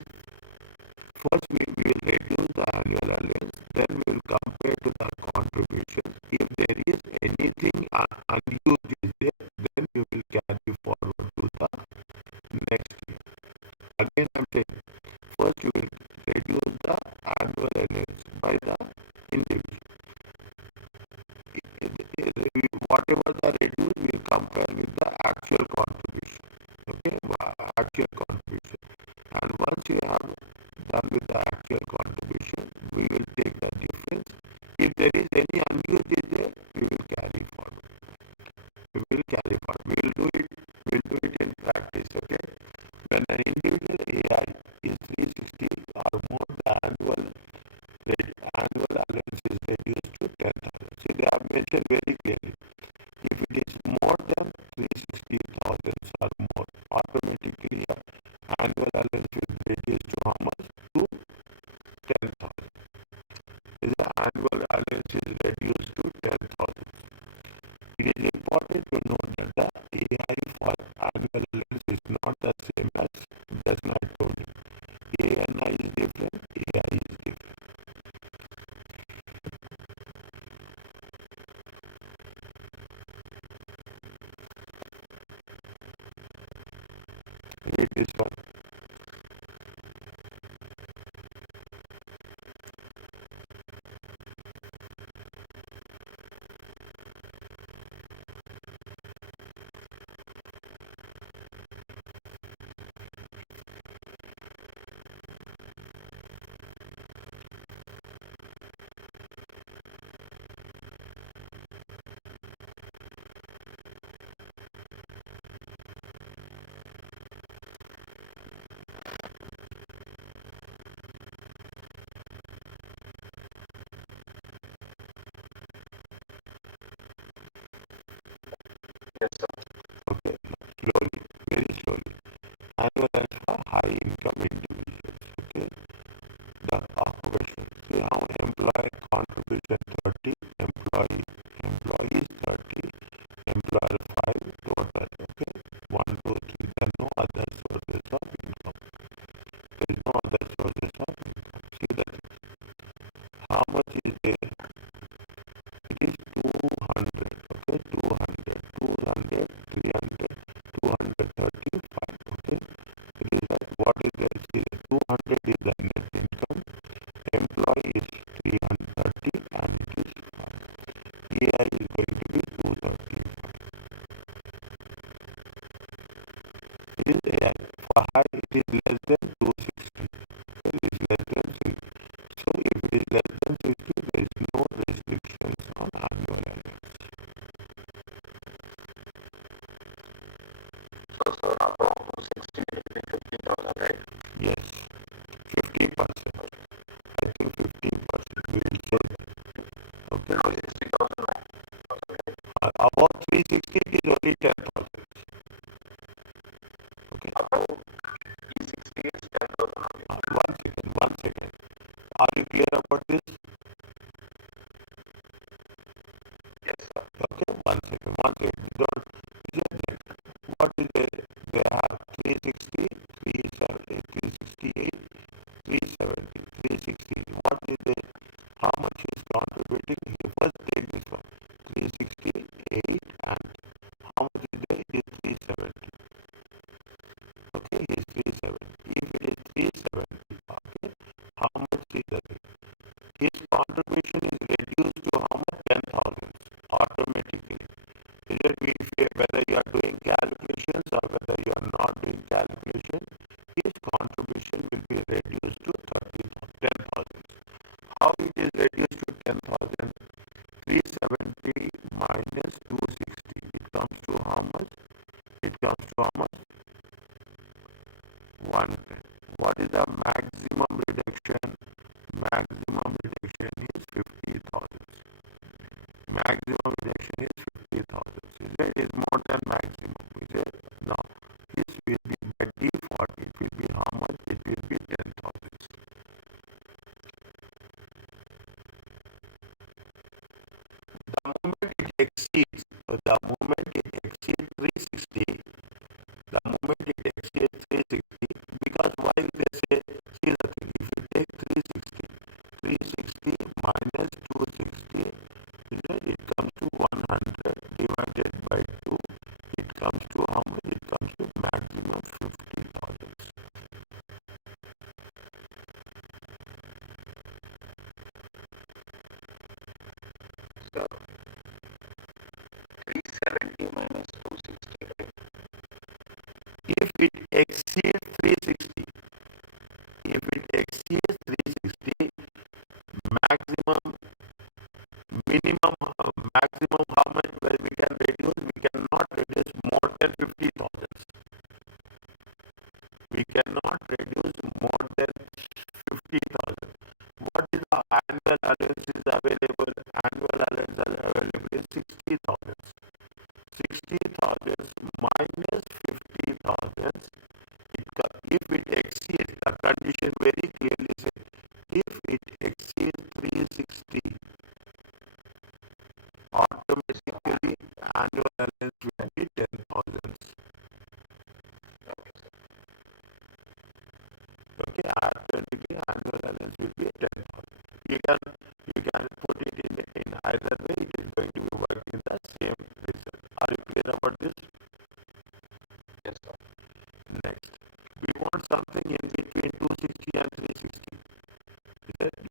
first we will reduce the annual allowance, then we will compare to the contributions. If there is anything unused is there, then we will carry forward to the next year. Again I am saying, first you will reduce the annual allowance by the individual. Whatever the reduce, we will compare with the actual contribution. Okay, actual contribution. And once you have done with the actual contribution, we will take the difference. If there is any unused is there, we will carry forward. We will carry forward. We will do it in practice. Okay. When an individual AI is 360 or more, the annual allowance is reduced to 10,000. See, they have mentioned very clearly. If it is more than 360,000 or more, automatically annual allowance will reduce to how much? To 10,000. The annual allowance is reduced to 10,000. It is important to note that the AI for annual allowance is not the same as just I told you. ANI is different, AI is different. Read this one. Yes, sir. Okay, slowly, very slowly. Annual allowance for high income individuals. Okay, the occupation. See how employer contribution 30, employees 30, employer 5 total. Okay, 1, 2, 3. There are no other sources of income. There is no other sources of income. See that how much is there? It is 200. Okay, 200, 200, 300, 235. Okay, it is that what is there? See, 200 is the net income. Employee is 330 and it is 5. AI is going to be 235. It is AI. For high, it is less than 260. It is less than 60. So if it is less than 60, there is no restrictions on annual allowance. only 10,000. Okay. Above E60 is 10,000 only. One second. Are you clear about this? Yes, sir. Okay, one second. You don't, what is it? They have 360, 370, 368, 370, 360. What is it? How much is contributing? He first take this one. 368 and how much is there? It is 370. Okay, it is 370. If it is 370, okay, how much is that? His contribution is reduced to how much? 10,000 automatically. Is it whether you are doing calculations or whether you are not doing calculation, his contribution will be reduced to 10,000. How it is reduced to 10,000? 370 minus 260. It comes to how much? It comes to how much? 110. What is the maximum reduction? Maximum reduction is 50,000. Maximum reduction is 50,000. Is it? Is more than maximum. Is it? No. This will be by default. It will be how much? It will be 10,000. The moment it exceeds 360, the moment it exceeds 360, because why they say, see the thing, if you take 360 minus 260, it comes to 100 divided by 2, it comes to how much? It comes to maximum 50,000. So 370 minus 260, right? If it exceeds 360, maximum, maximum how much we can reduce? We cannot reduce more than 50,000. We cannot reduce more than 50,000. What is the annual allowance is available? Annual allowance is available is 60,000. 60,000 minus 50,000. If it exceeds, the condition very clearly said, if it exceeds 360, automatically annual allowance will be 10,000. Okay, automatically annual allowance will be 10,000. You can put it in either way, it is going to be working the same result. Are you clear about this? Yes, sir. Next, we want something in between 260 and 360.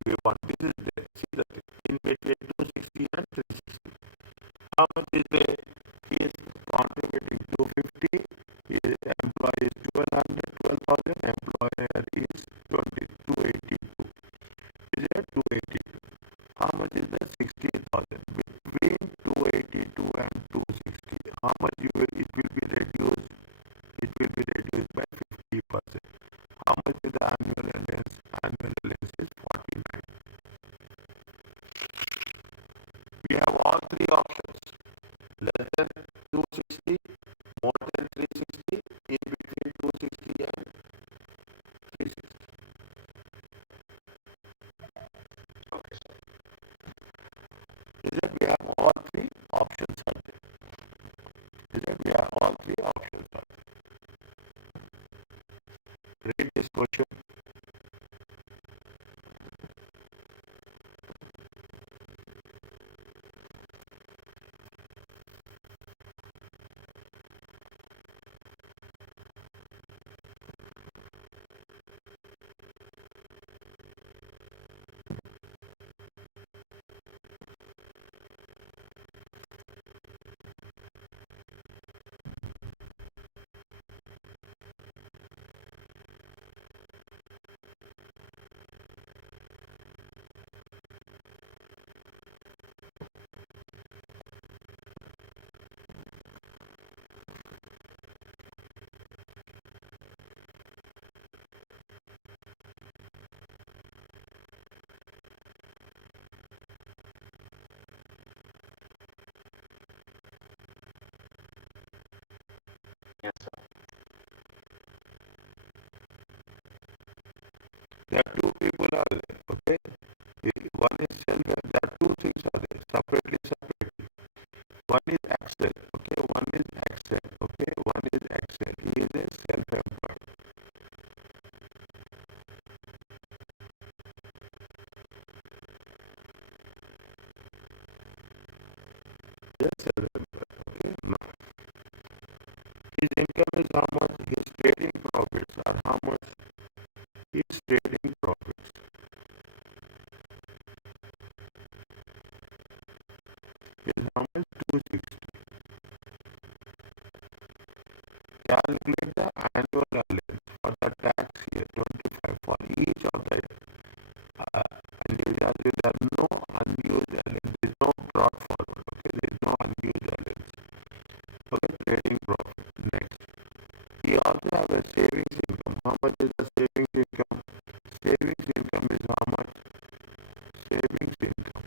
We want, this is there. See the thing, in between 260 and 360. How much is there? He is contributing 250. His employee is 12,000. Employer is 282. Is it 282? How much is the 60,000? Between 282 and 260, how much it will be reduced? It will be reduced by 50%. How much is the annual allowance? Annual allowance is 49. We have all three options. Less than 260, more than 360, in between 260 and 360. Okay, sir. Is that we have all three options are there. Is that we have all three options are there. Read this question. a self-employed. Okay, now his income is how much? His trading profits are how much? His trading profits is how much? 260. Calculate the annual allowance for the tax year 25 for each of the unused allowance. There are no unused allowance. There is no brought forward. Okay, there is no unused allowance. Okay, trading profit. Next, he also have a savings income. How much is the savings income? Savings income is how much? Savings income.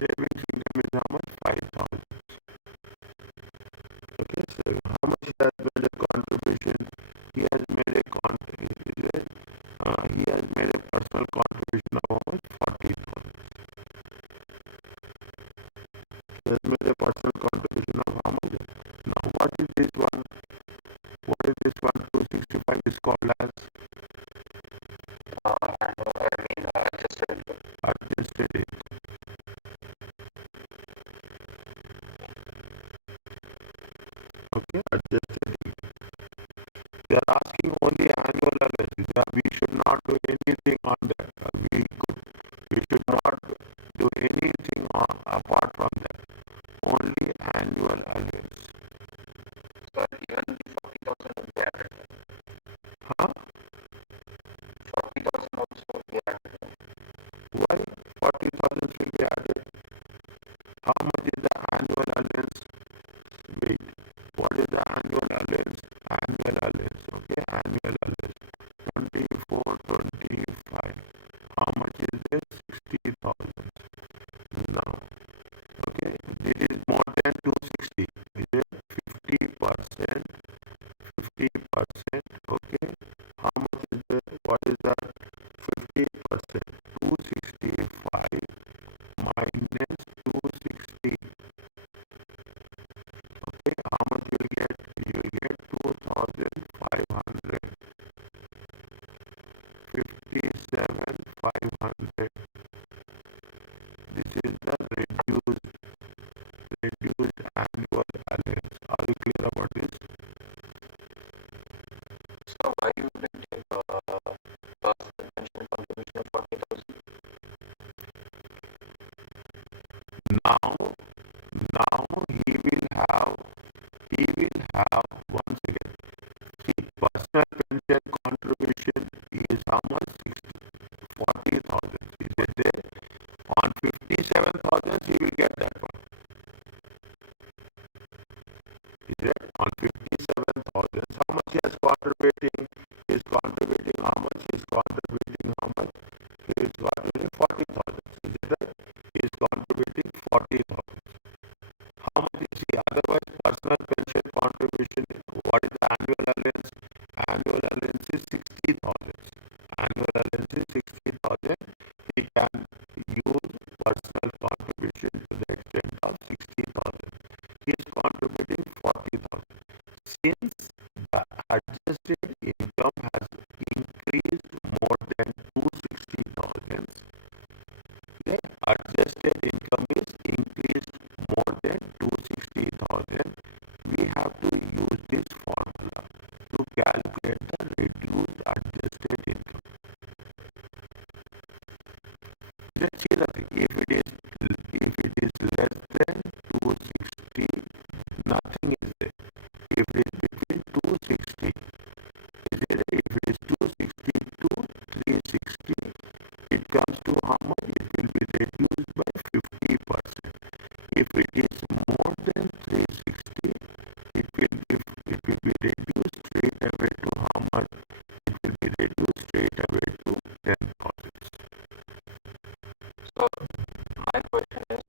Savings income is how much? 5,000. Okay, so how much he has made a contribution? He has made a he has made a personal contribution of how much? 40,000. He has made a personal contribution of how much? Now, what is this one? What is this one? 265 is called as adjusted income. Okay, adjusted income. They are asking only annual analysis. We should not do anything on that. We should not do anything apart from that. Only annual allowance. So even the 40,000 will be added. Huh? 40,000 also will be added. Why 40,000 will be added? How much is the annual allowance? Wait. What is the annual allowance? Annual allowance. Okay, annual allowance. 24, 25. How much is this? 60,000. Now, okay, this is more than 260. Is it 50%? 50%. Okay. How much is the? What is the 50%? 265 minus 260. Okay. How much you will get? You will get 2,500. 57,500. This is the reduced annual allowance. Are you clear about this? So why you will take personal pension contribution of 40,000? Now he will have once again. See, personal pension contribution is how much? 40,000. Is it there? On 57,000 he will get that one. Is it? On 57,000. How much he is contributing? He is contributing how much? He is contributing how much? He is contributing 40,000. Is it right? He is contributing 40,000. How much is he? Otherwise, personal pension contribution, what is the annual allowance? Annual allowance is 60,000. Annual allowance is 60,000. He can use personal contribution to the extent of 60,000. He is contributing 40,000. Since the adjusted income has increased more than 260,000, the adjusted income is increased more than 260,000. We have to use this formula to calculate the reduced adjusted income. Let's see the thing. If it is less than 260, nothing is there. If it is between 260, if it is 260 to 360, it comes to how much? It will be reduced by 50%. If it is more than 360, it will be reduced straight away to how much? It will be reduced straight away to 10%. So my question is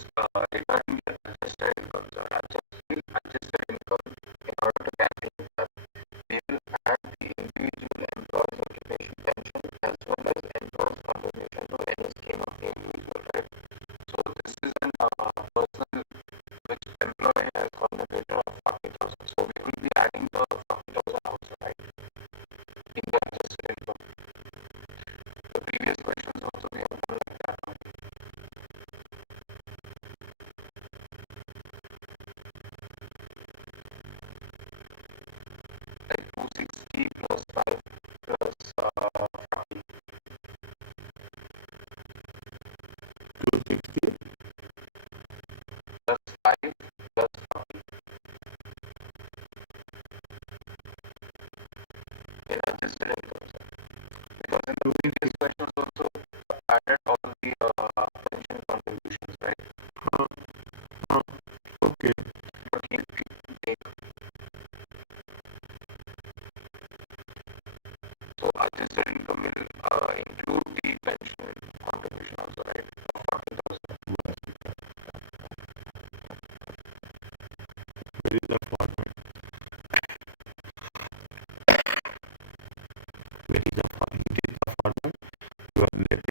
regarding the adjusted income. So adjusted income, in order to calculate that, we will add the individual employee's occupation pension as well as employee's contribution to any scheme of the individual, right? So this is an personal which employee has plus 5 plus 260 plus 5 plus 40 in adjusted income, sir. Because in the previous questions also added all the pension contributions, right? Okay. But he take so adjusted income will include the pension contribution also, right? 40,000. Where is the format? Where is the format? It is the format. Your net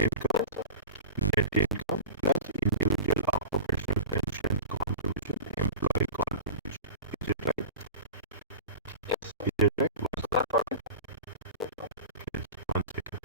income plus individual occupational pension contribution, employee contribution. Is it right? Yes. Is it right? So that's what it Yes. One second.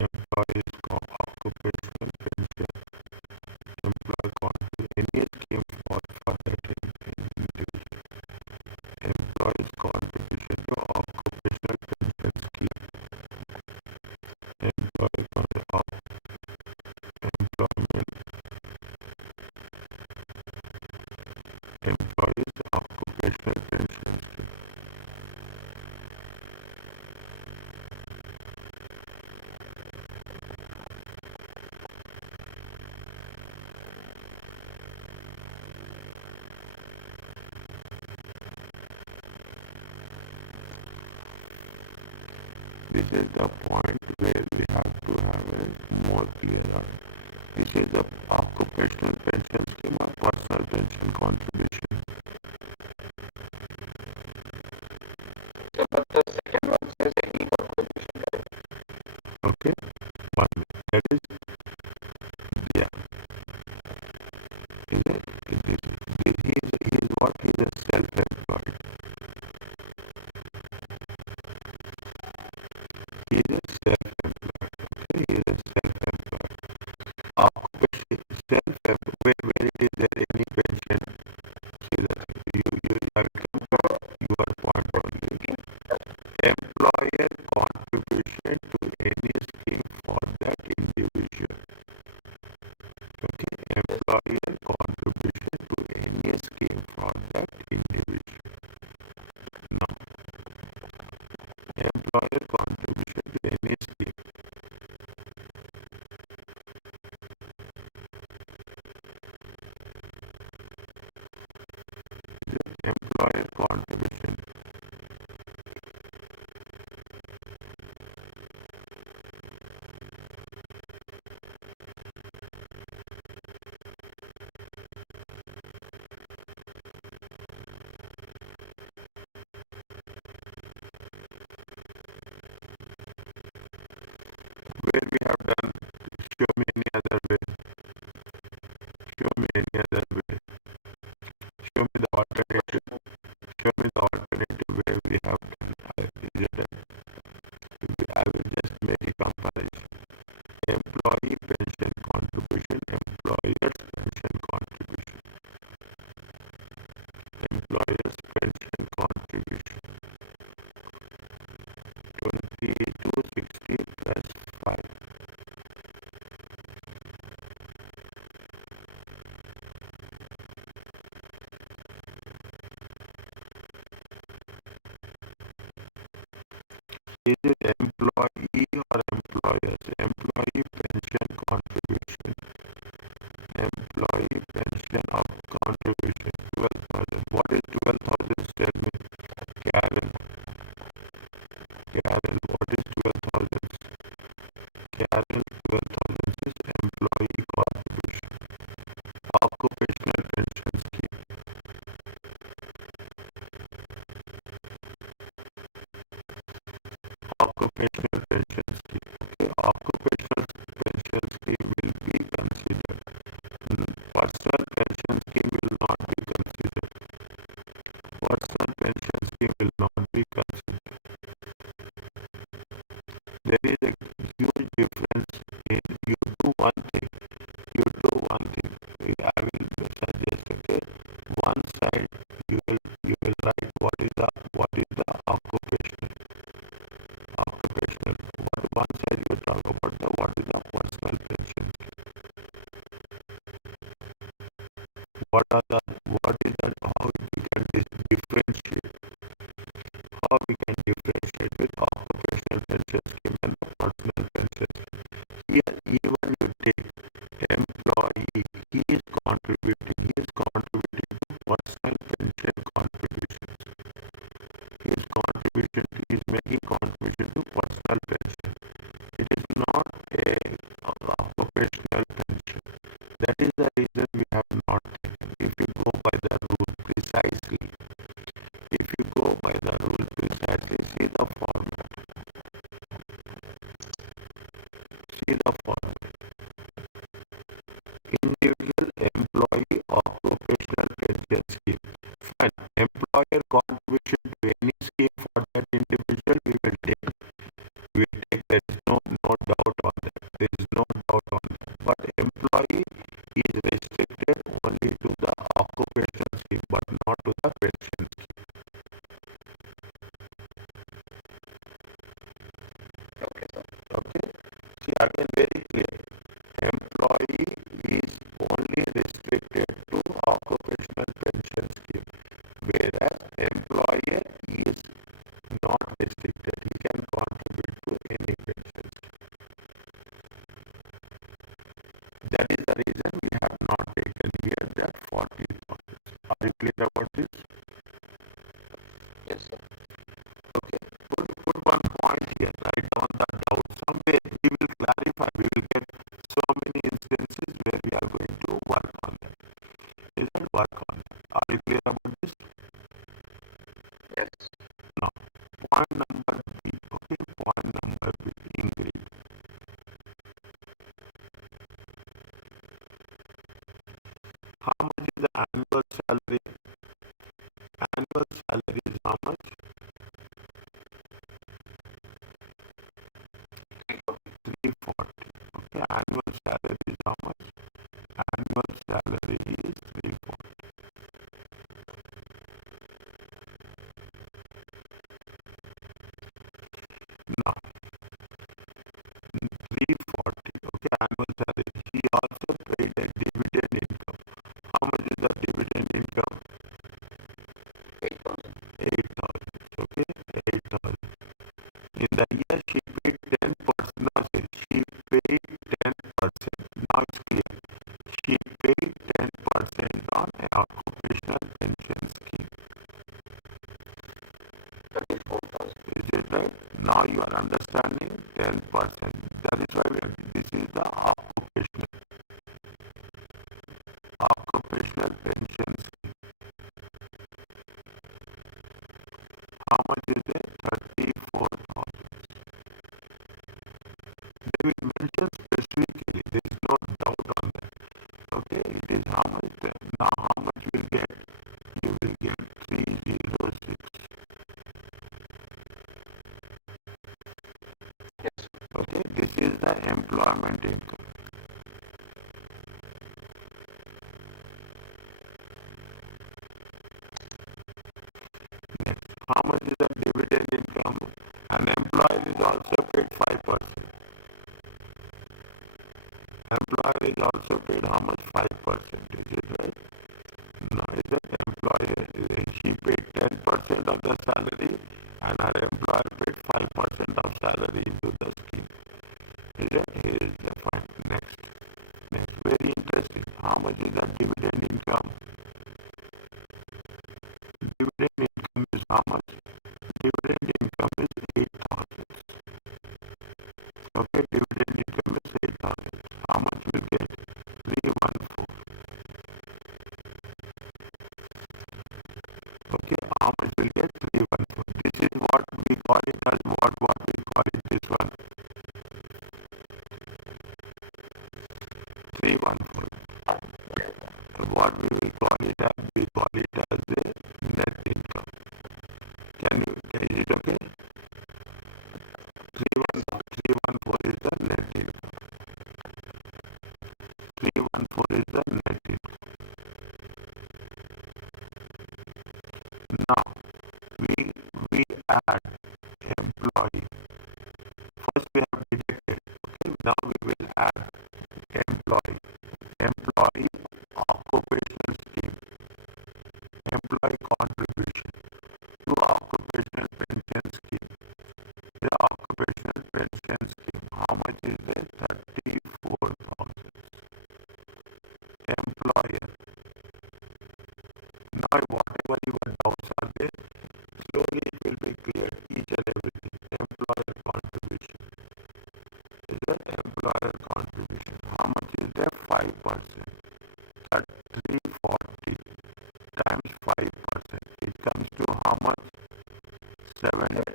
Employees occupational pension, employee contribution, any scheme for that individual. Employees contribution to occupational pension scheme. Employee employment employees occupational pension scheme. This is the point where we have to have a more clearer. This is the occupational pension scheme or personal pension contribution. So, but the second one says any contribution, right? Okay, one that is yeah. Is it? He is what? He is a self-employed. He is a self-employed. Okay, he is a self-employed. Occupation self-employed. Where it is there any pension? See that you have come to your point only. Employer contribution to any scheme for that individual. Okay, employer contribution to any scheme for that individual. Now, employer contribution to any scheme. Employer contribution. Where we have done, show me any other way. Show me any other way. Show me the alternative. Show me the alternative way we have done. Is it I will just make a comparison. Employee pension contribution, employer's pension contribution. Employer's pension contribution. Is it employee or employers? Employee pension contribution. Employee pension of contribution. 12,000. What is 12,000? Tell me. Karen. Karen, what is 12,000? Karen, 12,000 is employee contribution. Occupational pension scheme. Occupational pension scheme. Okay, occupational pension scheme will be considered. Personal pension scheme will not be considered. Personal pension scheme will not be considered. There is a huge difference in you do one thing. You do one thing. I will suggest, okay. One side you will write what is the occupational. One side you talk about what is the personal pension scheme. What is that how we can differentiate with occupational pension scheme and the personal pension scheme. Here even you take employee, he is contributing to personal pension contributions. He is making contribution to personal pension. It is not a occupational pension. That is the reason we have not taken. If you go by the rule precisely, see the format. Individual employee occupational pension scheme. Fine. Employer contribution to any scheme for that individual we will take. There is no doubt on that. But employee is restricted only to the occupational scheme, but not to the pension scheme. Okay. See again very clear. Employee is only restricted to occupational pension scheme, whereas employer is not restricted. He can contribute to any pension scheme. That is the reason we have not taken here that 40,000. Are you clear about this? Yes, sir. Okay. Put one point here. Write down the doubt. Someday we will clarify. We will get so many instances where we are going to work on them. Is that work on them? Are you clear about this? Yes. Now, point number B. Okay, point number B. Ingrid. How much is the annual salary? Annual salary is how much? 340. Okay, annual salary is how much? Annual salary is 340. Now, 340. Okay, annual salary. He also paid a dividend income. How much is the dividend income? 8,000. 8,000. Okay, 8,000. In the year she paid 10%. Now she paid 10%. Now it's clear. She paid 10% on an occupational pension scheme. 34,000. Is it right? Now you are understanding 10%. That is why this is the occupational pension scheme. How much is it? 34,000. They will mention specifically. There is no doubt on that. Okay, it is how much. Now how much will get? You will get 306. Yes. Okay, this is the employment income. Next, how much is the dividend income? An employer is also paid 5%. Employer is also paid how much? 5%. Is it right? No, is that employer, she paid 10% of the salary and her employer paid 5% of dividend income is how much? Dividend income is 8,000. Okay, dividend income is 8,000. How much will get? 314. Okay, how much will get? 314. This is what we call it as what we call it this one. 314. What we will call it as? We call it as the net income. Is it okay? 314 is the net income. 314 is the net income. Now we add employee. First we have deducted. Okay, now we will add employee. Employee occupational scheme. Employee contribution to occupational pension scheme. The occupational pension scheme. How much is it? 34,000. Employer. Now whatever your doubts are there, slowly it will be clear each and everything. Employer contribution. Is that employer contribution? How much is that? 5%. That 340 times 5%. It comes to how much? 17,000.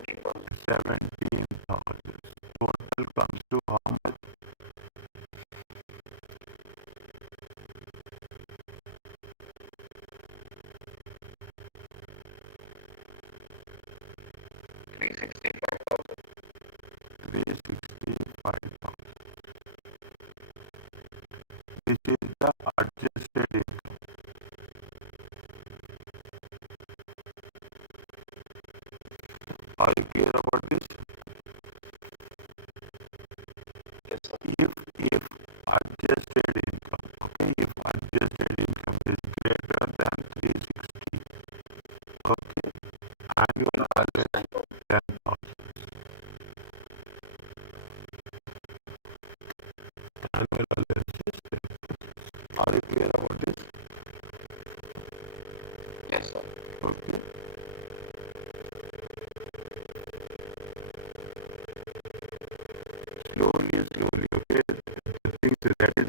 Total comes to how much? 365,000. This is the adjusted income. Are you clear about this? Yes, sir. If adjusted income, okay, if adjusted income is greater than 360, okay, annual allowance 10,000. Annual allowance is 10,000. Are you clear about this? Yes, sir. Okay. Slowly, okay. The things that is